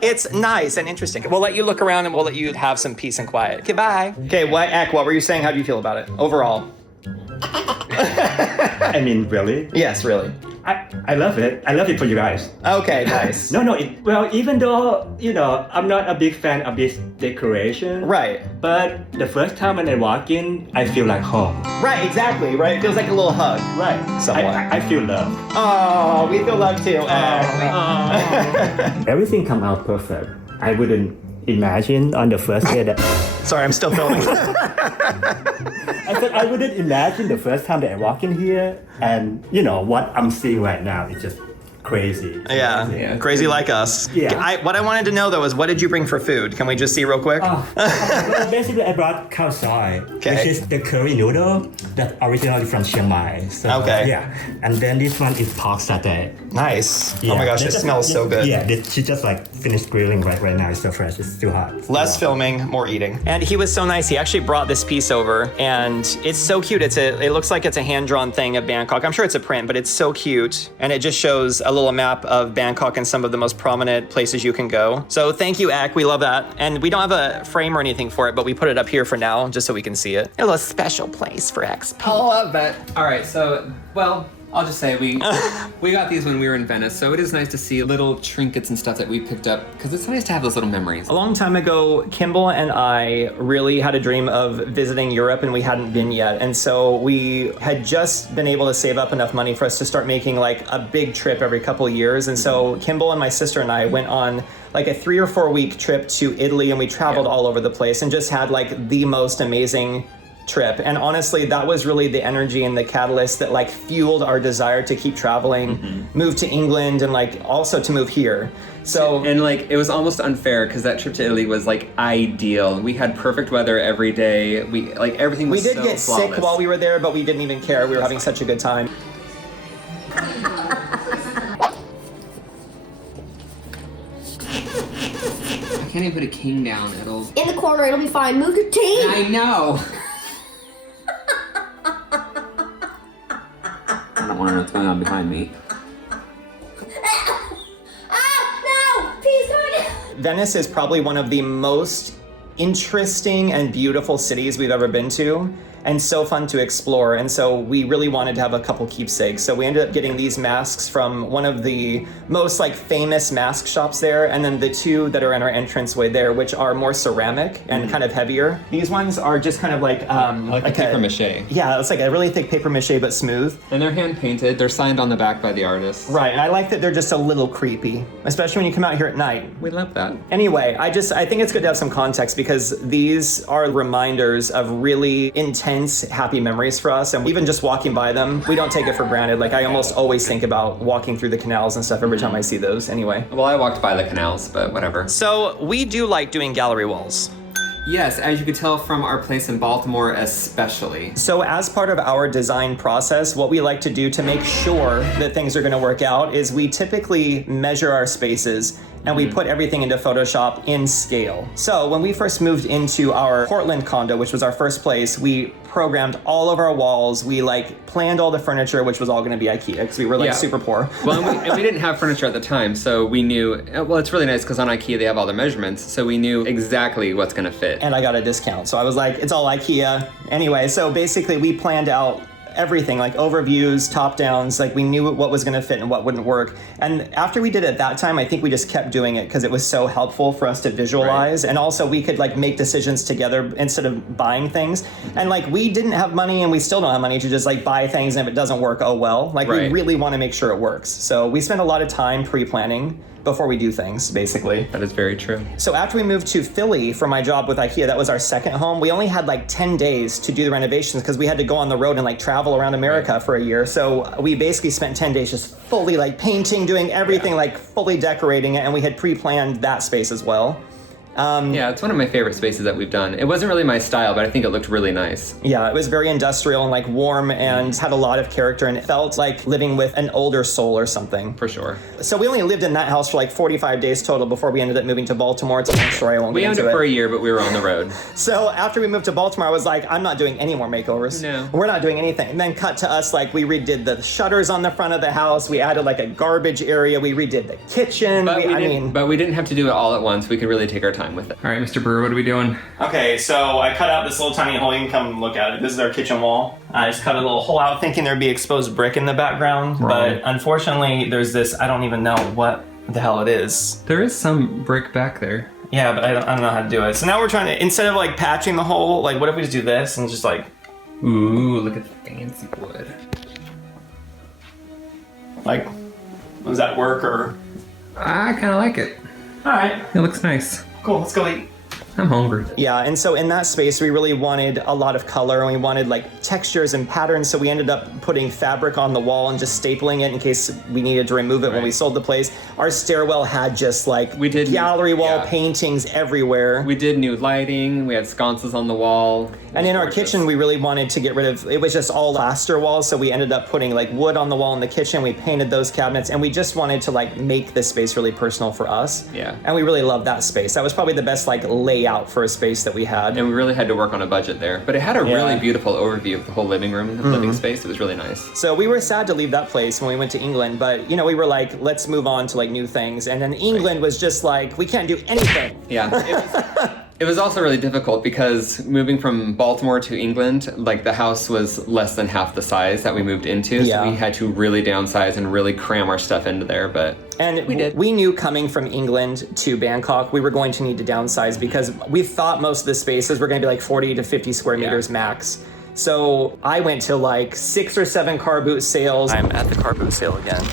it's nice and interesting. We'll let you look around and we'll let you have some peace and quiet. Okay, bye. Okay, Ek, what were you saying? How do you feel about it overall? I mean, really? Yes, really. I love it. I love it for you guys. Okay, nice. No, even though, I'm not a big fan of this decoration. Right. But the first time when I walk in, I feel like home. Right, exactly, right? It feels like a little hug. Right. Somewhat. I feel love. Oh, we feel love too. Everything come out perfect. I wouldn't imagine on the first day that... Sorry, I'm still filming. I said I wouldn't imagine the first time that I walk in here and, what I'm seeing right now is just crazy. Yeah, crazy like us. Yeah. What I wanted to know though is what did you bring for food? Can we just see real quick? Well, basically, I brought khao soi, Okay. which is the curry noodle that's originally from Chiang Mai. So, Okay. Yeah. And then this one is pork satay. Nice. Yeah. Oh my gosh, it This- smells so good. Yeah, she just finished grilling right now. It's so fresh. It's still hot. Less filming, more eating. And he was so nice. He actually brought this piece over, and it's so cute. It looks like it's a hand-drawn thing of Bangkok. I'm sure it's a print, but it's so cute. And it just shows a little map of Bangkok and some of the most prominent places you can go. So thank you, Ek. We love that. And we don't have a frame or anything for it, but we put it up here for now just so we can see it. A little special place for Ek's paint. I love that. All right, so, well, I'll just say we got these when we were in Venice, so it is nice to see little trinkets and stuff that we picked up, because it's nice to have those little memories. A long time ago, Kimball and I really had a dream of visiting Europe, and we hadn't been yet. And so we had just been able to save up enough money for us to start making like a big trip every couple of years. And so Kimball and my sister and I went on like a 3 or 4 week trip to Italy, and we traveled all over the place and just had like the most amazing trip. And honestly, that was really the energy and the catalyst that like fueled our desire to keep traveling, move to England, and like also to move here. So and like it was almost unfair because that trip to Italy was like ideal. We had perfect weather every day. We like everything was we did so get flawless. sick while we were there, but we didn't even care. We were having such a good time. I can't even put a king down. It'll. In the corner, it'll be fine. Move your team. I know. I don't want to know what's going on behind me. No! Peace on. Venice is probably one of the most interesting and beautiful cities we've ever been to, and so fun to explore. And so we really wanted to have a couple keepsakes. So we ended up getting these masks from one of the most like famous mask shops there, and then the two that are in our entranceway there, which are more ceramic and kind of heavier. These ones are just kind of like like a paper mache. Yeah, it's like a really thick paper mache but smooth. And they're hand painted. They're signed on the back by the artist. Right, and I like that they're just a little creepy, especially when you come out here at night. We love that. Anyway, I think it's good to have some context because these are reminders of really intense, happy memories for us. And even just walking by them, we don't take it for granted. Like I almost always think about walking through the canals and stuff every time I see those. Anyway. Well, I walked by the canals, but whatever. So we do like doing gallery walls. Yes, as you could tell from our place in Baltimore especially. So as part of our design process, what we like to do to make sure that things are going to work out is we typically measure our spaces and we put everything into Photoshop in scale. So when we first moved into our Portland condo, which was our first place, we programmed all of our walls. We like planned all the furniture, which was all going to be IKEA because we were like super poor. Well, and we didn't have furniture at the time, so we knew, well, it's really nice because on IKEA they have all the measurements, so we knew exactly what's going to fit. And I got a discount. So I was like, it's all IKEA. Anyway, so basically we planned out everything, like overviews, top downs, like we knew what was going to fit and what wouldn't work. And after we did it that time, I think we just kept doing it because it was so helpful for us to visualize. Right. And also we could like make decisions together instead of buying things. And like we didn't have money and we still don't have money to just like buy things, and if it doesn't work, oh well. Like we really want to make sure it works. So we spend a lot of time pre-planning before we do things, basically. That is very true. So after we moved to Philly for my job with IKEA, that was our second home, we only had like 10 days to do the renovations because we had to go on the road and like travel around America for a year. So we basically spent 10 days just fully like painting, doing everything, like fully decorating it, and we had pre-planned that space as well. Yeah, it's one of my favorite spaces that we've done. It wasn't really my style, but I think it looked really nice. Yeah, it was very industrial and like warm and had a lot of character, and it felt like living with an older soul or something. For sure. So we only lived in that house for like 45 days total before we ended up moving to Baltimore. It's a long story, I won't get into it. We owned it for a year, but we were on the road. So after we moved to Baltimore, I was like, I'm not doing any more makeovers. No. We're not doing anything. And then cut to us, like we redid the shutters on the front of the house. We added like a garbage area. We redid the kitchen. But we didn't have to do it all at once. We could really take our time with it. All right, Mr. Brewer, what are we doing? Okay, so I cut out this little tiny hole. You can come look at it. This is our kitchen wall. I just cut a little hole out thinking there'd be exposed brick in the background. Right. But unfortunately, there's this, I don't even know what the hell it is. There is some brick back there. Yeah, but I don't know how to do it. So now we're trying to, instead of like patching the hole, like what if we just do this and just like... Ooh, look at the fancy wood. Like, does that work or? I kind of like it. All right. It looks nice. Cool, let's go eat. I'm hungry. Yeah, and so in that space, we really wanted a lot of color, and we wanted like textures and patterns, so we ended up putting fabric on the wall and just stapling it in case we needed to remove it when we sold the place. Our stairwell had just like gallery wall paintings everywhere. We did new lighting, we had sconces on the wall. And in our kitchen, we really wanted to get rid of, it was just all plaster walls, so we ended up putting like wood on the wall in the kitchen. We painted those cabinets, and we just wanted to like make this space really personal for us. Yeah. And we really loved that space. That was probably the best like layout way out for a space that we had. And we really had to work on a budget there. But it had a really beautiful overview of the whole living room and living space. It was really nice. So we were sad to leave that place when we went to England, but you know, we were like, let's move on to like new things. And then England was just like, we can't do anything. Yeah. It was also really difficult because moving from Baltimore to England, like the house was less than half the size that we moved into. So we had to really downsize and really cram our stuff into there. And we did. We knew coming from England to Bangkok, we were going to need to downsize because we thought most of the spaces were going to be like 40 to 50 square meters max. So I went to like 6 or 7 car boot sales. I'm at the car boot sale again.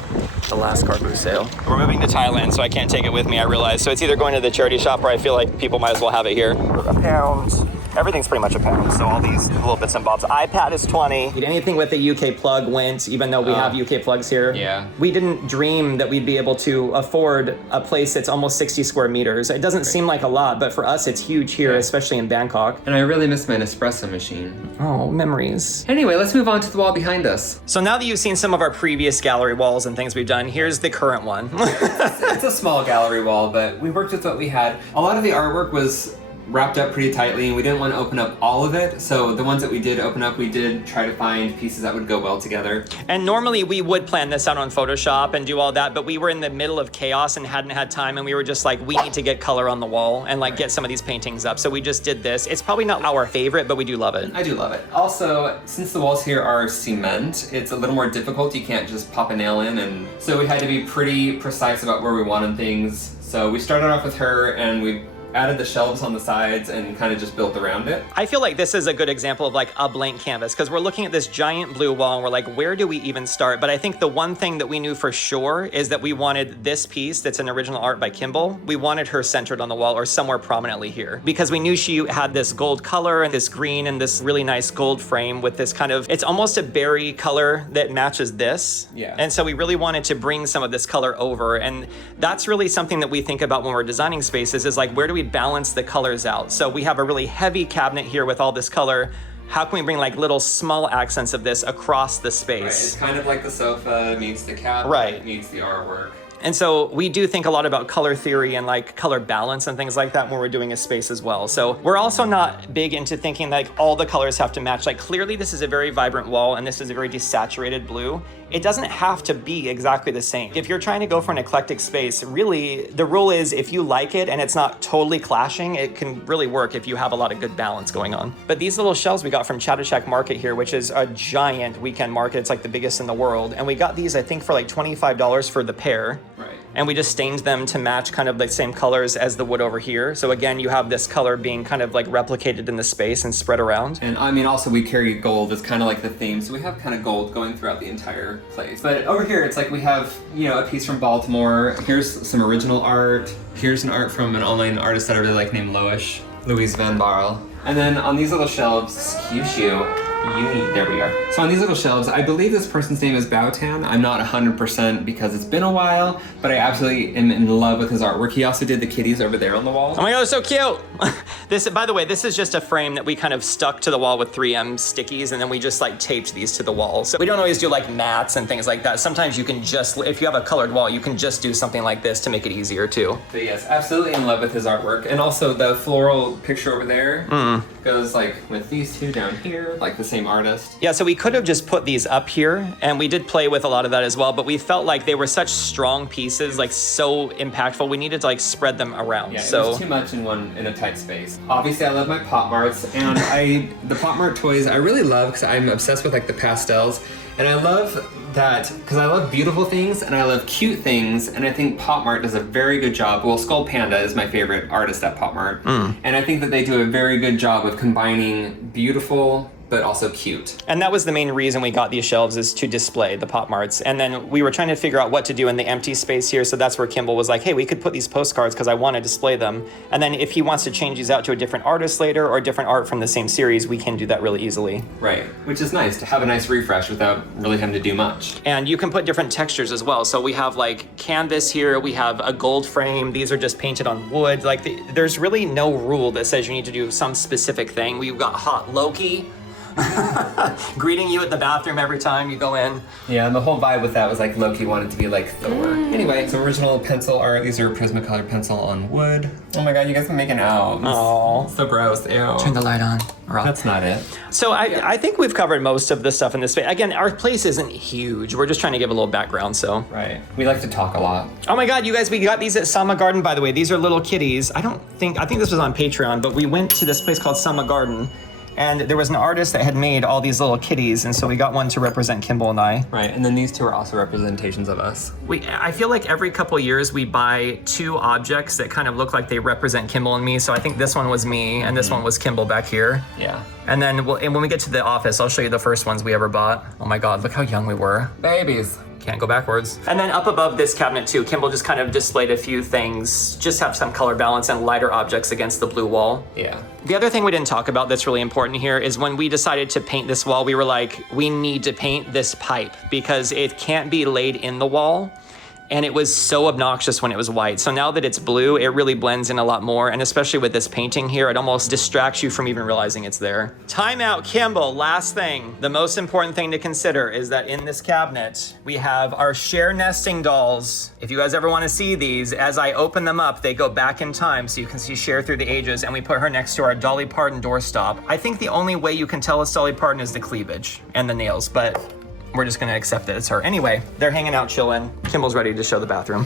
The last car boot sale. We're moving to Thailand, so I can't take it with me, I realize. So it's either going to the charity shop or I feel like people might as well have it here. £1. Everything's pretty much £1, so all these little bits and bobs. iPad is 20. Anything with a UK plug went, even though we have UK plugs here. Yeah. We didn't dream that we'd be able to afford a place that's almost 60 square meters. It doesn't seem like a lot, but for us it's huge here, especially in Bangkok. And I really miss my Nespresso machine. Oh, memories. Anyway, let's move on to the wall behind us. So now that you've seen some of our previous gallery walls and things we've done, here's the current one. It's a small gallery wall, but we worked with what we had. A lot of the artwork was wrapped up pretty tightly, and we didn't want to open up all of it. So the ones that we did open up, we did try to find pieces that would go well together. And normally we would plan this out on Photoshop and do all that, but we were in the middle of chaos and hadn't had time, and we were just like, we need to get color on the wall and like get some of these paintings up. So we just did this. It's probably not our favorite, but we do love it. I do love it. Also, since the walls here are cement, it's a little more difficult. You can't just pop a nail in, and so we had to be pretty precise about where we wanted things. So we started off with her, and we added the shelves on the sides and kind of just built around it. I feel like this is a good example of like a blank canvas, because we're looking at this giant blue wall and we're like, where do we even start? But I think the one thing that we knew for sure is that we wanted this piece that's an original art by Kimball. We wanted her centered on the wall or somewhere prominently here, because we knew she had this gold color and this green and this really nice gold frame with this kind of, it's almost a berry color that matches this. Yeah. And so we really wanted to bring some of this color over. And that's really something that we think about when we're designing spaces, is like, where do we balance the colors out? So we have a really heavy cabinet here with all this color. How can we bring like little small accents of this across the space? Right. It's kind of like the sofa meets the cabinet, meets the artwork. And so we do think a lot about color theory and like color balance and things like that when we're doing a space as well. So we're also not big into thinking like all the colors have to match. Like clearly this is a very vibrant wall and this is a very desaturated blue. It doesn't have to be exactly the same. If you're trying to go for an eclectic space, really the rule is if you like it and it's not totally clashing, it can really work if you have a lot of good balance going on. But these little shelves we got from Chatuchak Market here, which is a giant weekend market. It's like the biggest in the world. And we got these, I think, for like $25 for the pair. Right. And we just stained them to match kind of the same colors as the wood over here. So again, you have this color being kind of like replicated in the space and spread around. And I mean, also we carry gold as kind of like the theme. So we have kind of gold going throughout the entire place. But over here, it's like we have, you know, a piece from Baltimore. Here's some original art. Here's an art from an online artist that I really like named Louise Van Barl. And then on these little shelves, excuse you, there we are. So on these little shelves, I believe this person's name is Bautan. I'm not 100% because it's been a while, but I absolutely am in love with his artwork. He also did the kitties over there on the wall. Oh my God, they're so cute. This, by the way, this is just a frame that we kind of stuck to the wall with 3M stickies, and then we just like taped these to the wall. So we don't always do like mats and things like that. Sometimes you can just, if you have a colored wall, you can just do something like this to make it easier too. But yes, absolutely in love with his artwork. And also the floral picture over there goes like with these two down here, like the same artist. Yeah, so we could have just put these up here, and we did play with a lot of that as well, but we felt like they were such strong pieces, like so impactful, we needed to like spread them around. Yeah, so it was too much in a tight space. Obviously, I love my Pop Marts, and the Pop Mart toys I really love because I'm obsessed with like the pastels, and I love that because I love beautiful things and I love cute things, and I think Pop Mart does a very good job. Well, Skull Panda is my favorite artist at Pop Mart, and I think that they do a very good job of combining beautiful but also cute. And that was the main reason we got these shelves, is to display the Pop Marts. And then we were trying to figure out what to do in the empty space here, so that's where Kimball was like, hey, we could put these postcards because I want to display them. And then if he wants to change these out to a different artist later or different art from the same series, we can do that really easily. Right, which is nice to have a nice refresh without really having to do much. And you can put different textures as well. So we have like canvas here, we have a gold frame, these are just painted on wood. Like there's really no rule that says you need to do some specific thing. We've got Hot Loki. greeting you at the bathroom every time you go in. Yeah, and the whole vibe with that was like Loki wanted to be like Thor. Anyway, some original pencil art. These are Prismacolor pencil on wood. Oh my god, you guys are making out. Oh, So gross. Ew. turn the light on. That's not it. So I think we've covered most of the stuff in this space. Again, our place isn't huge. We're just trying to give a little background, so. Right. We like to talk a lot. Oh my God, you guys, we got these at Sama Garden, by the way. These are little kitties. I think this was on Patreon, but we went to this place called Sama Garden, and there was an artist that had made all these little kitties, and so we got one to represent Kimball and I. Right, and then these two are also representations of us. I feel like every couple years we buy 2 objects that kind of look like they represent Kimball and me, so I think this one was me, and this one was Kimball back here. Yeah. And then and when we get to the office, I'll show you the first ones we ever bought. Oh my God, look how young we were. Babies. Can't go backwards. And then up above this cabinet too, Kimball just kind of displayed a few things, just have some color balance and lighter objects against the blue wall. Yeah. The other thing we didn't talk about that's really important here is when we decided to paint this wall, we were like, we need to paint this pipe because it can't be laid in the wall. And it was so obnoxious when it was white. So now that it's blue, it really blends in a lot more. And especially with this painting here, it almost distracts you from even realizing it's there. Time out, Kimball, last thing. The most important thing to consider is that in this cabinet, we have our share nesting dolls. If you guys ever wanna see these, as I open them up, they go back in time so you can see Cher through the ages, and we put her next to our Dolly Parton doorstop. I think the only way you can tell it's Dolly Parton is the cleavage and the nails, but we're just gonna accept that it's her. Anyway, they're hanging out chilling. Kimball's ready to show the bathroom.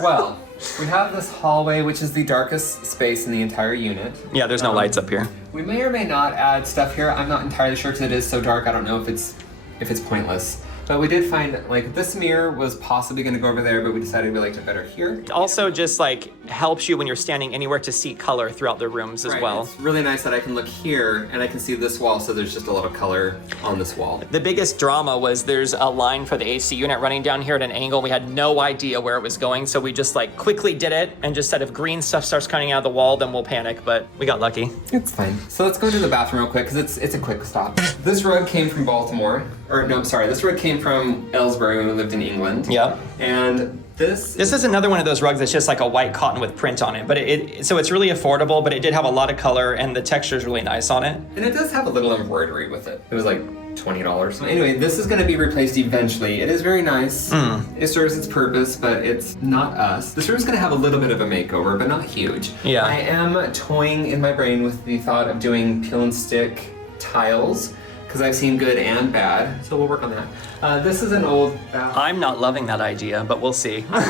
Well, we have this hallway, which is the darkest space in the entire unit. Yeah, there's no lights up here. We may or may not add stuff here. I'm not entirely sure because it is so dark. I don't know if it's pointless. But we did find, like, this mirror was possibly gonna go over there, but we decided we liked it better here. It also just like helps you when you're standing anywhere to see color throughout the rooms as well. It's really nice that I can look here and I can see this wall, so there's just a lot of color on this wall. The biggest drama was there's a line for the AC unit running down here at an angle. We had no idea where it was going, so we just like quickly did it and just said if green stuff starts coming out of the wall, then we'll panic, but we got lucky. It's fine. So let's go to the bathroom real quick because it's a quick stop. This rug came from Baltimore, or no, sorry, this rug came from Ellsbury when we lived in England. Yeah. And this is another one of those rugs that's just like a white cotton with print on it, but so it's really affordable, but it did have a lot of color and the texture is really nice on it. And it does have a little embroidery with it. It was like $20. Anyway, this is going to be replaced eventually. It is very nice. It serves its purpose, but it's not us. This room's going to have a little bit of a makeover, but not huge. Yeah. I am toying in my brain with the thought of doing peel and stick tiles, because I've seen good and bad, so we'll work on that. This is an old bath. I'm not loving that idea, but we'll see. I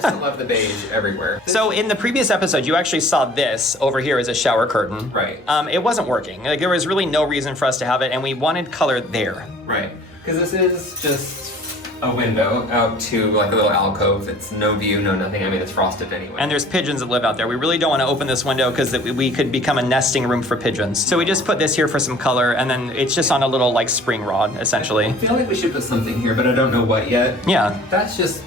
just love the beige everywhere. So in the previous episode, you actually saw this over here as a shower curtain. Right. It wasn't working. Like there was really no reason for us to have it, and we wanted color there. Right. Because this is just a window out to like a little alcove. It's no view, no nothing. I mean, it's frosted anyway. And there's pigeons that live out there. We really don't want to open this window because we could become a nesting room for pigeons. So we just put this here for some color, and then it's just on a little like spring rod, essentially. I feel like we should put something here, but I don't know what yet. Yeah. That's just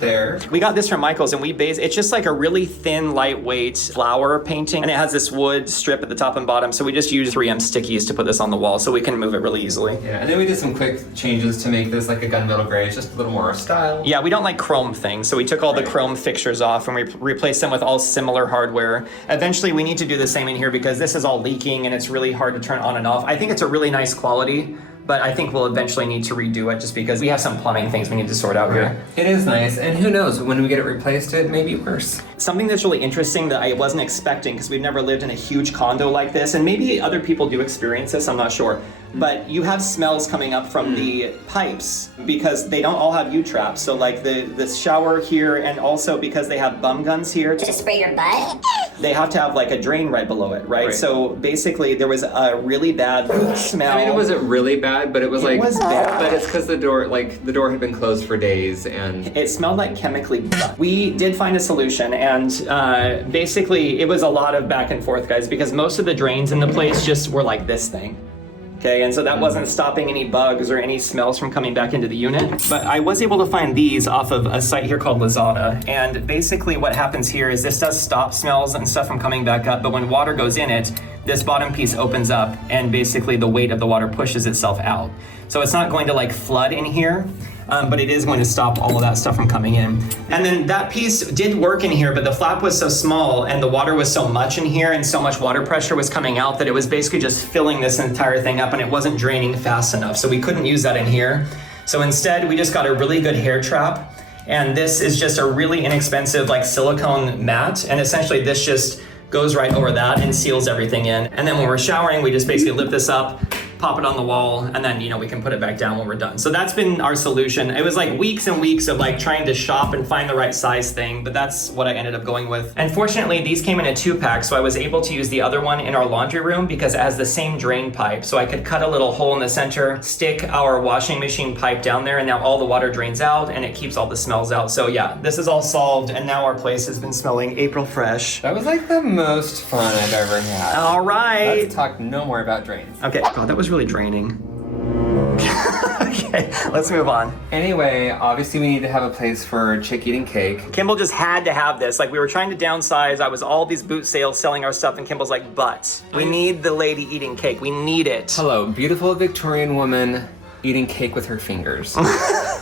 there. We got this from Michael's, and it's just like a really thin, lightweight flower painting, and it has this wood strip at the top and bottom, so we just used 3M stickies to put this on the wall so we can move it really easily. Yeah, and then we did some quick changes to make this like a gunmetal gray. It's just a little more our style. Yeah, we don't like chrome things, so we took all the chrome fixtures off and we replaced them with all similar hardware. Eventually, we need to do the same in here because this is all leaking and it's really hard to turn on and off. I think it's a really nice quality, but I think we'll eventually need to redo it just because we have some plumbing things we need to sort out here. It is nice, and who knows, when we get it replaced, it may be worse. Something that's really interesting that I wasn't expecting, because we've never lived in a huge condo like this, and maybe other people do experience this, I'm not sure, but you have smells coming up from the pipes because they don't all have U-traps. So like the shower here, and also because they have bum guns here. To spray your butt? They have to have like a drain right below it, right? So basically there was a really bad smell. I mean, it wasn't really bad, but it was bad. But it's because the door had been closed for days, and it smelled like chemically butt. We did find a solution, and basically it was a lot of back and forth, guys, because most of the drains in the place just were like this thing. Okay, and so that wasn't stopping any bugs or any smells from coming back into the unit. But I was able to find these off of a site here called Lazada. And basically what happens here is this does stop smells and stuff from coming back up, but when water goes in it, this bottom piece opens up and basically the weight of the water pushes itself out. So it's not going to like flood in here, but it is going to stop all of that stuff from coming in. And then that piece did work in here, but the flap was so small and the water was so much in here and so much water pressure was coming out that it was basically just filling this entire thing up and it wasn't draining fast enough. So we couldn't use that in here. So instead we just got a really good hair trap. And this is just a really inexpensive like silicone mat. And essentially this just goes right over that and seals everything in. And then when we're showering, we just basically lift this up, pop it on the wall, and then, you know, we can put it back down when we're done. So that's been our solution. It was like weeks and weeks of like trying to shop and find the right size thing, but that's what I ended up going with. And fortunately, these came in a 2-pack, so I was able to use the other one in our laundry room because it has the same drain pipe. So I could cut a little hole in the center, stick our washing machine pipe down there, and now all the water drains out and it keeps all the smells out. So yeah, this is all solved, and now our place has been smelling April fresh. That was like the most fun I've ever had. All right. Let's talk no more about drains. Okay, God, that was really draining. Okay, let's move on. Anyway, obviously we need to have a place for chick eating cake. Kimball just had to have this. Like, we were trying to downsize. I was all these boot sales selling our stuff, and Kimball's like, but we need the lady eating cake. We need it. Hello, beautiful Victorian woman eating cake with her fingers.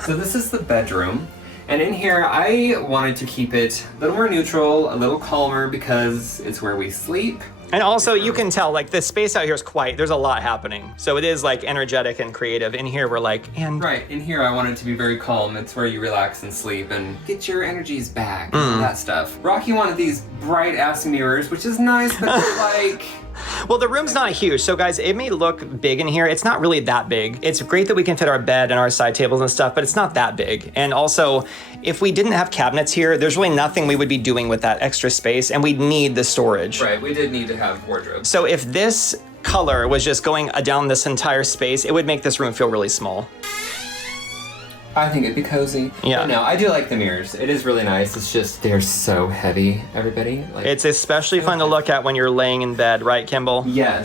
So this is the bedroom. And in here, I wanted to keep it a little more neutral, a little calmer, because it's where we sleep. And also, you can tell, like, the space out here is quiet. There's a lot happening. So it is, like, energetic and creative. In here, we're like, and... Right, in here I wanted to be very calm. It's where you relax and sleep and get your energies back and all that stuff. Rocky wanted these bright-ass mirrors, which is nice, but they're like... Well, the room's not huge. So guys, it may look big in here. It's not really that big. It's great that we can fit our bed and our side tables and stuff, but it's not that big. And also, if we didn't have cabinets here, there's really nothing we would be doing with that extra space, and we'd need the storage. Right, we did need to have wardrobes. So if this color was just going down this entire space, it would make this room feel really small. I think it'd be cozy. Yeah. But no, I do like the mirrors. It is really nice. It's just, they're so heavy, everybody. Like, It's especially fun to look at when you're laying in bed, right, Kimball? yes.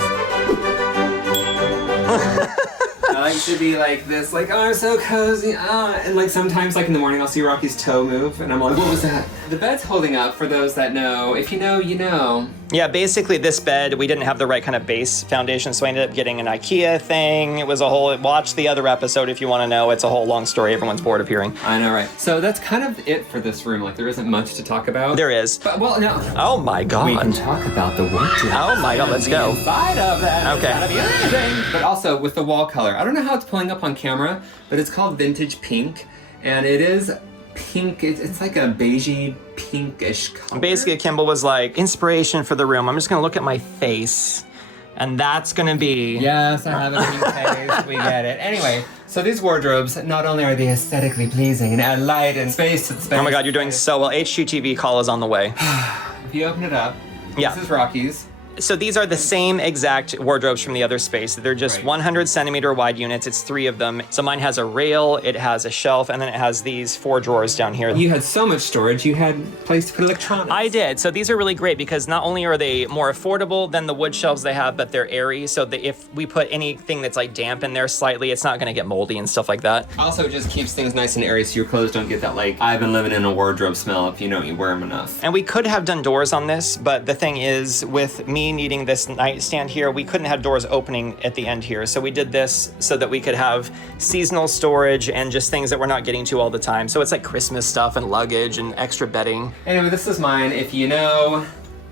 I like to be like this, like, oh, I'm so cozy, and like sometimes, like in the morning, I'll see Rocky's toe move, and I'm like, what was that? The bed's holding up, for those that know. If you know, you know. Yeah, basically this bed, we didn't have the right kind of base foundation, so I ended up getting an IKEA thing. It was a whole, watch the other episode if you want to know. It's a whole long story. Everyone's bored of hearing. I know, right? So that's kind of it for this room. Like, there isn't much to talk about. There is. But, well, no. Oh my God. We can talk about the wardrobe. Oh my God, let's go. Inside of that. Okay. It's gotta be amazing. But also with the wall color. I don't know how it's pulling up on camera, but it's called Vintage Pink, and it is pink. It's like a beigey pinkish color. Basically, Kimball was like, inspiration for the room. I'm just gonna look at my face, and that's gonna be... Yes, I have a pink face. We get it. Anyway, so these wardrobes, not only are they aesthetically pleasing and add light and space to the space. Oh my God, you're doing so well. HGTV call is on the way. If you open it up, Yeah. this is Rocky's. So these are the same exact wardrobes from the other space. They're just Right. 100 centimeter wide units. It's 3 of them. So mine has a rail, it has a shelf, and then it has these 4 drawers down here. You had so much storage, you had place to put electronics. I did. So these are really great because not only are they more affordable than the wood shelves they have, but they're airy. So that if we put anything that's like damp in there slightly, it's not going to get moldy and stuff like that. Also, it just keeps things nice and airy so your clothes don't get that, like, I've been living in a wardrobe smell if you don't wear them enough. And we could have done doors on this, but the thing is, with me needing this nightstand here, we couldn't have doors opening at the end here. So we did this so that we could have seasonal storage and just things that we're not getting to all the time. So it's like Christmas stuff and luggage and extra bedding. Anyway, this is mine. If you know,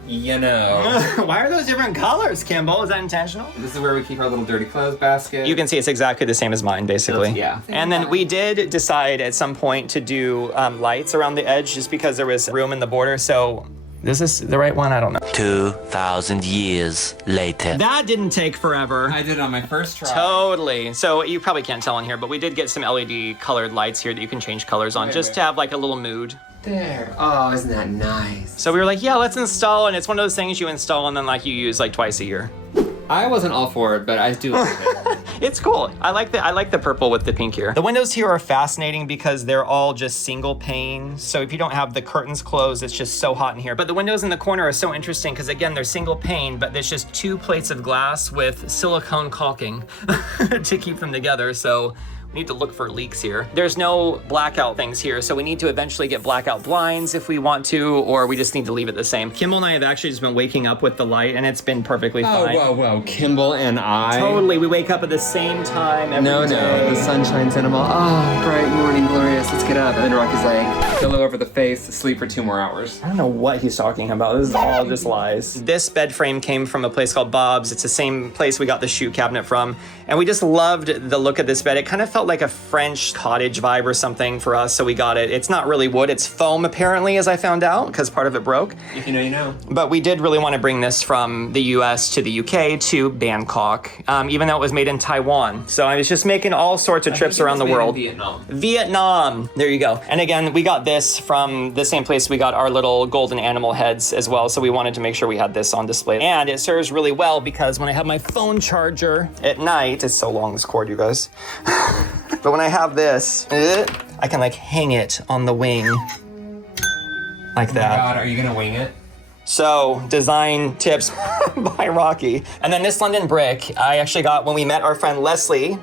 you know. Why are those different colors, Kimball? Is that intentional? This is where we keep our little dirty clothes basket. You can see it's exactly the same as mine, basically. Yeah. And then we did decide at some point to do lights around the edge just because there was room in the border. So is this the right one? I don't know. 2,000 years later. That didn't take forever. I did it on my first try. Totally. So you probably can't tell in here, but we did get some LED colored lights here that you can change colors on just to have like a little mood. There. Oh, isn't that nice? So we were like, yeah, let's install. And it's one of those things you install and then like you use like twice a year. I wasn't all for it, but I do like it. It's cool. I like the purple with the pink here. The windows here are fascinating because they're all just single pane. So if you don't have the curtains closed, it's just so hot in here. But the windows in the corner are so interesting because again, they're single pane, but there's just 2 plates of glass with silicone caulking to keep them together. So need to look for leaks here. There's no blackout things here, so we need to eventually get blackout blinds if we want to, or we just need to leave it the same. Kimball and I have actually just been waking up with the light, and it's been perfectly fine. Whoa. Kimball and I. Totally, we wake up at the same time every day. The sun shines in them all. Oh, bright morning, glorious. Let's get up. And then Rocky's like, pillow over the face, sleep for 2 more hours. I don't know what he's talking about. This is all just lies. This bed frame came from a place called Bob's. It's the same place we got the shoe cabinet from. And we just loved the look of this bed. It kind of felt like a French cottage vibe or something for us, so we got it. It's not really wood, it's foam apparently, as I found out, because part of it broke. If you know, you know. But we did really want to bring this from the US to the UK to Bangkok, even though it was made in Taiwan. So I was just making all sorts of trips around the world. Vietnam. There you go. And again, we got this from the same place we got our little golden animal heads as well. So we wanted to make sure we had this on display. And it serves really well because when I have my phone charger at night, it's so long, this cord, you guys. But when I have this, I can like hang it on the wing like that. Oh my God, are you gonna wing it? So, design tips by Rocky. And then this London brick, I actually got when we met our friend Leslie.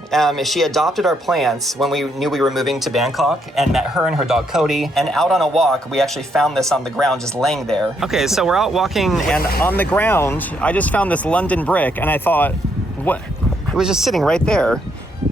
She adopted our plants when we knew we were moving to Bangkok and met her and her dog Cody. And out on a walk, we actually found this on the ground just laying there. Okay, so we're out walking and on the ground, I just found this London brick and I thought, what? It was just sitting right there.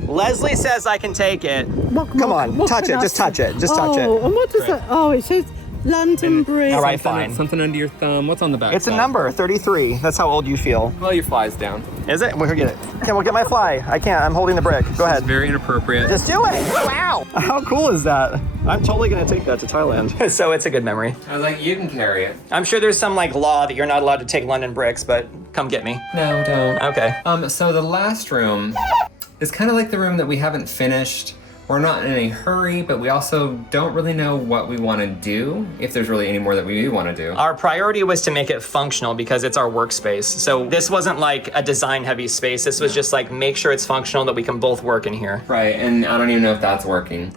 Leslie says I can take it. Come on, touch it, just touch it, just touch it. And what does that? Oh, it says London Bridge. All right, fine. Something under your thumb. What's on the back? It's a number, 33. That's how old you feel. Well, your fly's down. Is it? We'll get it. Okay, we'll get my fly. I can't, I'm holding the brick. Go ahead. It's very inappropriate. Just do it. Wow. How cool is that? I'm totally gonna take that to Thailand. So it's a good memory. I was like, you can carry it. I'm sure there's some like law that you're not allowed to take London bricks, but come get me. No, don't. Okay. So the last room is kind of like the room that we haven't finished. We're not in a hurry, but we also don't really know what we want to do, if there's really any more that we do want to do. Our priority was to make it functional because it's our workspace. So this wasn't like a design heavy space. This was just like, make sure it's functional that we can both work in here. Right, and I don't even know if that's working.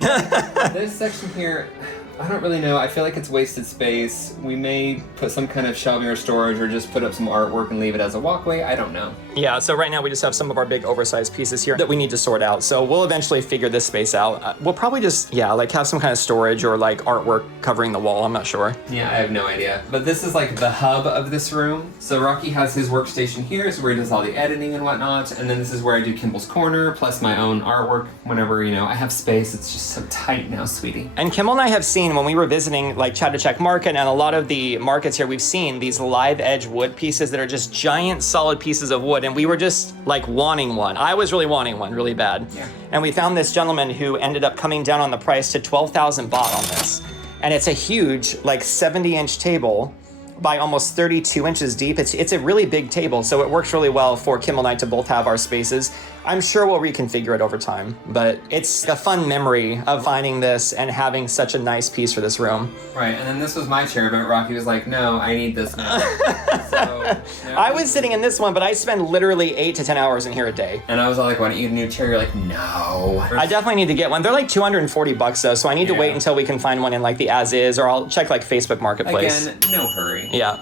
This section here, I don't really know. I feel like it's wasted space. We may put some kind of shelving or storage or just put up some artwork and leave it as a walkway. I don't know. Yeah, so right now we just have some of our big oversized pieces here that we need to sort out. So we'll eventually figure this space out. We'll probably just, like have some kind of storage or like artwork covering the wall. I'm not sure. Yeah, I have no idea. But this is like the hub of this room. So Rocky has his workstation here, so where he does all the editing and whatnot. And then this is where I do Kimball's Corner, plus my own artwork whenever, I have space. It's just so tight now, sweetie. And Kimball and I have seen when we were visiting like Chatuchak Market and a lot of the markets here, we've seen these live edge wood pieces that are just giant solid pieces of wood. And we were just like wanting one. I was really wanting one really bad. Yeah. And we found this gentleman who ended up coming down on the price to 12,000 baht on this. And it's a huge, like 70-inch table by almost 32 inches deep. It's a really big table, so it works really well for Kimball and I to both have our spaces. I'm sure we'll reconfigure it over time, but it's a fun memory of finding this and having such a nice piece for this room. Right, and then this was my chair, but Rocky was like, no, I need this now. I was sitting in this one, but I spend literally 8 to 10 hours in here a day. And I was all like, why don't you get a new chair? You're like, no. I definitely need to get one. They're like $240 though, so I need to wait until we can find one in like the as is, or I'll check like Facebook Marketplace. Again, no hurry. Yeah.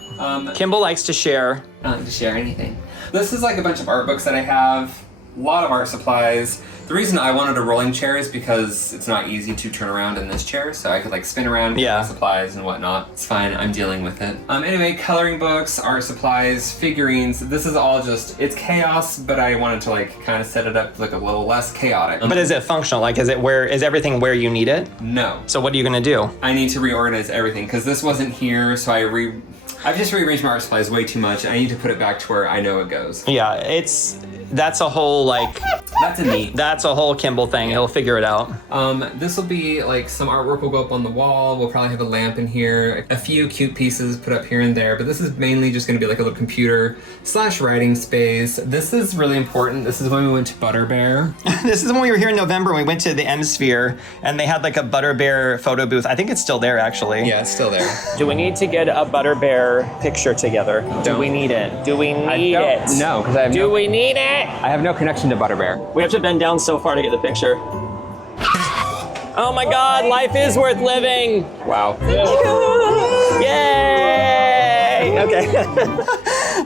Kimball likes to share. To share anything. This is like a bunch of art books that I have. A lot of art supplies. The reason I wanted a rolling chair is because it's not easy to turn around in this chair, so I could like spin around, get my supplies and whatnot. It's fine, I'm dealing with it. Anyway, coloring books, art supplies, figurines. This is all just, it's chaos, but I wanted to like kind of set it up to look a little less chaotic. But is it functional? Like, is everything where you need it? No. So what are you gonna do? I need to reorganize everything because this wasn't here, so I've just rearranged my art supplies way too much. I need to put it back to where I know it goes. Yeah, that's a whole like... That's a whole Kimball thing. He'll figure it out. This will be like some artwork will go up on the wall. We'll probably have a lamp in here, a few cute pieces put up here and there, but this is mainly just gonna be like a little computer / writing space. This is really important. This is when we went to Butter Bear. This is when we were here in November. We went to the M Sphere and they had like a Butter Bear photo booth. I think it's still there actually. Yeah, it's still there. Do we need to get a Butter Bear picture together? Do we need it? Do we need it? No, because I have we need it? I have no connection to Butter Bear. We have to bend down so far to get the picture. Oh my God, life is worth living. Wow. Yay! Okay.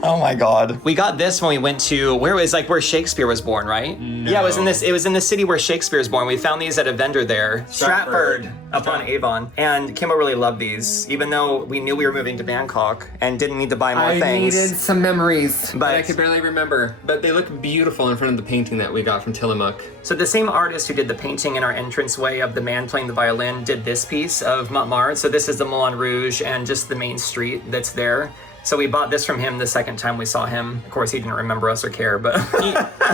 Oh my God. We got this when we went to where Shakespeare was born, right? No. Yeah, it was in the city where Shakespeare was born. We found these at a vendor there. Stratford up on Avon. And Kimball really loved these, even though we knew we were moving to Bangkok and didn't need to buy more things. I needed some memories, but I But- could barely remember. But they look beautiful in front of the painting that we got from Tillamook. So the same artist who did the painting in our entranceway of the man playing the violin did this piece of Montmartre. So this is the Moulin Rouge and just the main street that's there. So we bought this from him the second time we saw him. Of course, he didn't remember us or care, but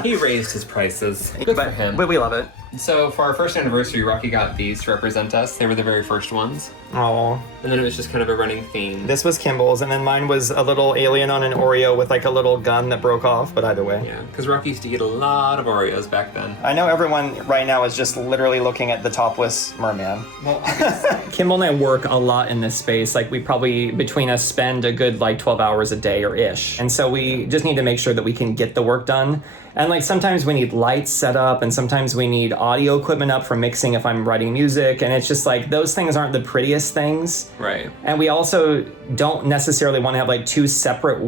He raised his prices. Good for him. But we love it. So for our first anniversary, Rocky got these to represent us. They were the very first ones. Oh, And then it was just kind of a running theme. this was Kimball's, and then mine was a little alien on an Oreo with like a little gun that broke off. But either way, Yeah, because Rocky used to get a lot of Oreos back then. I know everyone right now is just literally looking at the topless merman. Well, Kimball and I work a lot in this space. Like we probably between us spend a good like 12 hours a day or ish. And so we just need to make sure that we can get the work done. And like sometimes we need lights set up and sometimes we need audio equipment up for mixing if I'm writing music. And it's just like those things aren't the prettiest things. right. And we also don't necessarily want to have like two separate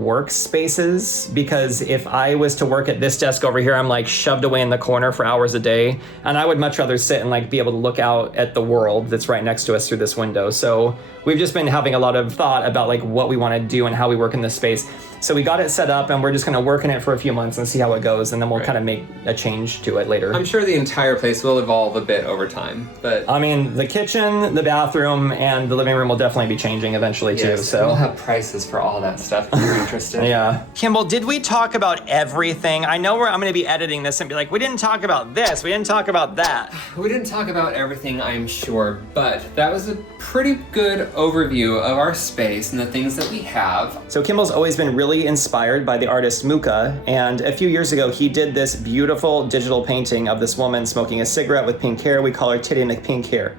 workspaces because if I was to work at this desk over here, I'm like shoved away in the corner for hours a day. And I would much rather sit and like be able to look out at the world that's right next to us through this window. So we've just been having a lot of thought about like what we want to do and how we work in this space. So we got it set up and we're just going to work in it for a few months and see how it goes. And then we'll kind of make a change to it later. I'm sure the entire place will evolve a bit over time, but I mean, the kitchen, the bathroom, and the living room will definitely be changing eventually too. yes, So we'll have prices for all that stuff if you're interested. yeah. Kimball, did we talk about everything? I know I'm going to be editing this and be like, we didn't talk about this. We didn't talk about that. We didn't talk about everything, I'm sure, but that was a pretty good overview of our space and the things that we have. So Kimball's always been really inspired by the artist Muka. And a few years ago, he did this beautiful digital painting of this woman smoking a cigarette with pink hair. We call her Titty McPink Hair.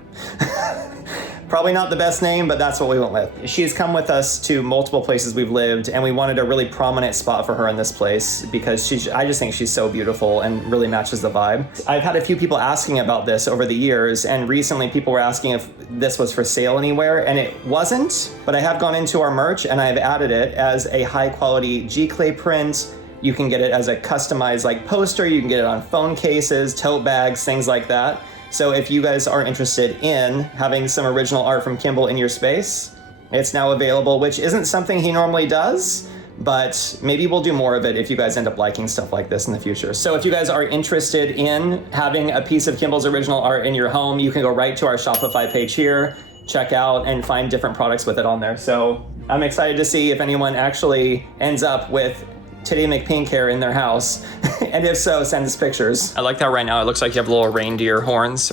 Probably not the best name, but that's what we went with. She's come with us to multiple places we've lived, and we wanted a really prominent spot for her in this place because I just think she's so beautiful and really matches the vibe. I've had a few people asking about this over the years, and recently people were asking if this was for sale anywhere, and it wasn't, but I have gone into our merch and I've added it as a high quality G-clay print. You can get it as a customized like poster, you can get it on phone cases, tote bags, things like that. So if you guys are interested in having some original art from Kimball in your space, it's now available, which isn't something he normally does, but maybe we'll do more of it if you guys end up liking stuff like this in the future. So if you guys are interested in having a piece of Kimball's original art in your home, you can go right to our Shopify page here, check out and find different products with it on there. So I'm excited to see if anyone actually ends up with Titty McPink Hair in their house. And if so, send us pictures. I like that right now. It looks like you have little reindeer horns.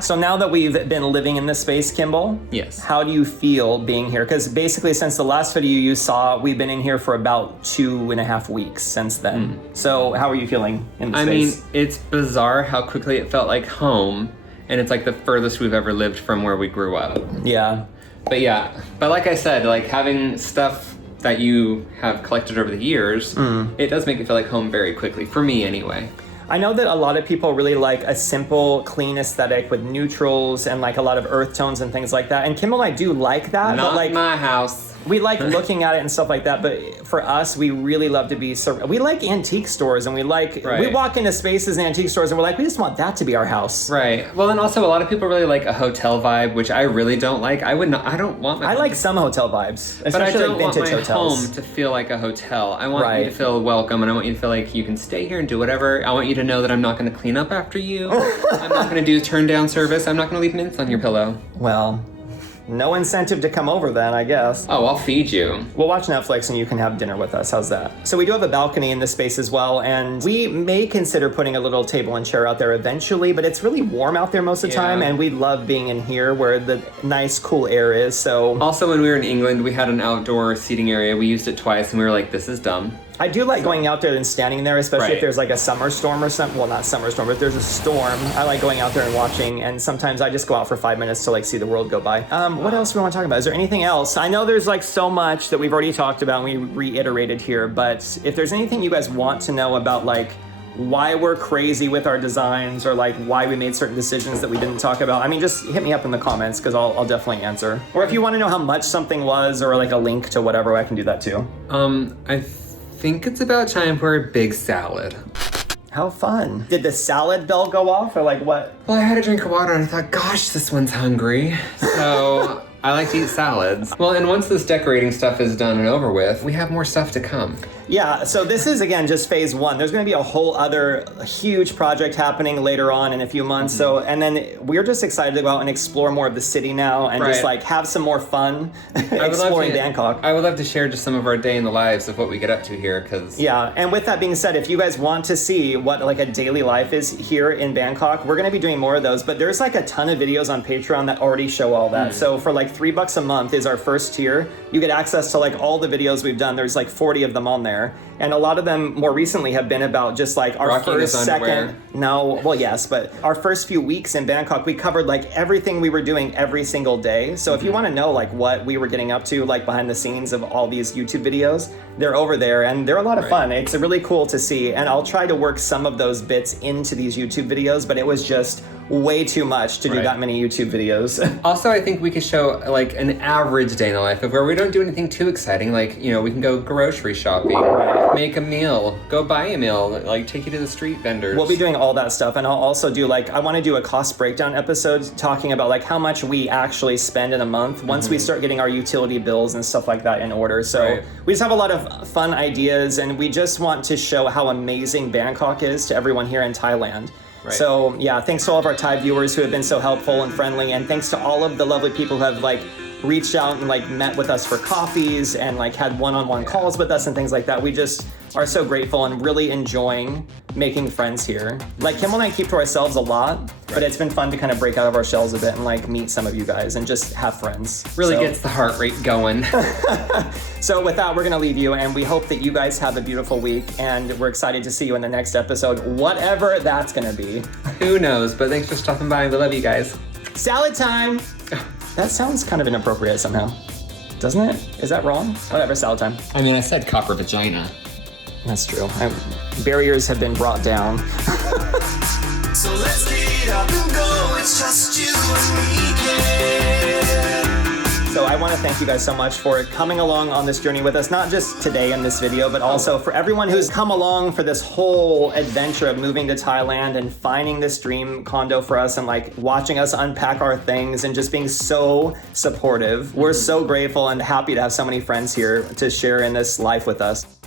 So now that we've been living in this space, Kimball, Yes. how do you feel being here? Because basically since the last video you saw, we've been in here for about 2.5 weeks since then. So how are you feeling in the I mean, space? it's bizarre how quickly it felt like home, and it's like the furthest we've ever lived from where we grew up. Yeah. But like I said, like having stuff that you have collected over the years, it does make it feel like home very quickly, for me anyway. I know that a lot of people really like a simple, clean aesthetic with neutrals and like a lot of earth tones and things like that. And Kimball and I do like that, Not but like my house. we like looking at it and stuff like that. But for us, we really love to be, we like antique stores and we like, we walk into spaces and antique stores and we're like, we just want that to be our house. Right. Well, and also a lot of people really like a hotel vibe, which I really don't like. I don't want my I like some hotel vibes, but I especially don't vintage want my hotels. home to feel like a hotel. I want you to Right. feel welcome, and I want you to feel like you can stay here and do whatever. I want you to know that I'm not going to clean up after you. I'm not going to do turn down service. I'm not going to leave mints on your pillow. Well, no incentive to come over then, I guess. Oh, I'll feed you. We'll watch Netflix and you can have dinner with us. How's that? So we do have a balcony in this space as well, and we may consider putting a little table and chair out there eventually, but it's really warm out there most of the time, and we love being in here where the nice, cool air is, so... Also, when we were in England, we had an outdoor seating area. We used it twice, and we were like, this is dumb. I do like going out there and standing there, especially Right. if there's like a summer storm or something. Well, not summer storm, but if there's a storm, I like going out there and watching, and sometimes I just go out for 5 minutes to like see the world go by. What else do we want to talk about? Is there anything else? I know there's like so much that we've already talked about and we reiterated here, but if there's anything you guys want to know about like why we're crazy with our designs or like why we made certain decisions that we didn't talk about, I mean, just hit me up in the comments because I'll definitely answer. Or if you want to know how much something was or like a link to whatever, I can do that too. I think it's about time for a big salad. How fun. Did the salad bell go off or like what? Well, I had a drink of water and I thought, gosh, this one's hungry. So I like to eat salads. Well, and once this decorating stuff is done and over with, we have more stuff to come. Yeah, so this is, again, just phase one. There's going to be a whole other huge project happening later on in a few months. So, and then we're just excited to go out and explore more of the city now and just like have some more fun exploring Bangkok. I would love to share just some of our day in the lives of what we get up to here, because... Yeah, and with that being said, if you guys want to see what like a daily life is here in Bangkok, we're going to be doing more of those, but there's like a ton of videos on Patreon that already show all that. So for like $3 a month is our first tier. You get access to like all the videos we've done. There's like 40 of them on there. And a lot of them more recently have been about just like our first, second, but our first few weeks in Bangkok, we covered like everything we were doing every single day. So if you want to know like what we were getting up to, like behind the scenes of all these YouTube videos, they're over there and they're a lot of fun. It's really cool to see. And I'll try to work some of those bits into these YouTube videos, but it was just way too much to do that many YouTube videos. Also, I think we could show like an average day in the life of where we don't do anything too exciting. Like, you know, we can go grocery shopping, make a meal, go buy a meal, like take you to the street vendors. We'll be doing all that stuff. And I'll also do like, I want to do a cost breakdown episode talking about like how much we actually spend in a month once we start getting our utility bills and stuff like that in order. So we just have a lot of fun ideas and we just want to show how amazing Bangkok is to everyone here in Thailand. So yeah, thanks to all of our Thai viewers who have been so helpful and friendly, and thanks to all of the lovely people who have like reached out and like met with us for coffees and like had one-on-one calls with us and things like that. We just are so grateful and really enjoying making friends here. Like Kimball and I keep to ourselves a lot, but it's been fun to kind of break out of our shells a bit and like meet some of you guys and just have friends. Really gets the heart rate going. So with that, we're gonna leave you and we hope that you guys have a beautiful week and we're excited to see you in the next episode, whatever that's gonna be. Who knows, but thanks for stopping by. We love you guys. Salad time! That sounds kind of inappropriate somehow. Doesn't it? Is that wrong? Whatever, salad time. I mean, I said copper vagina. That's true. Barriers have been brought down. So let's get up and go, it's just you and me, kid. So I want to thank you guys so much for coming along on this journey with us, not just today in this video, but also for everyone who's come along for this whole adventure of moving to Thailand and finding this dream condo for us and like watching us unpack our things and just being so supportive. We're so grateful and happy to have so many friends here to share in this life with us.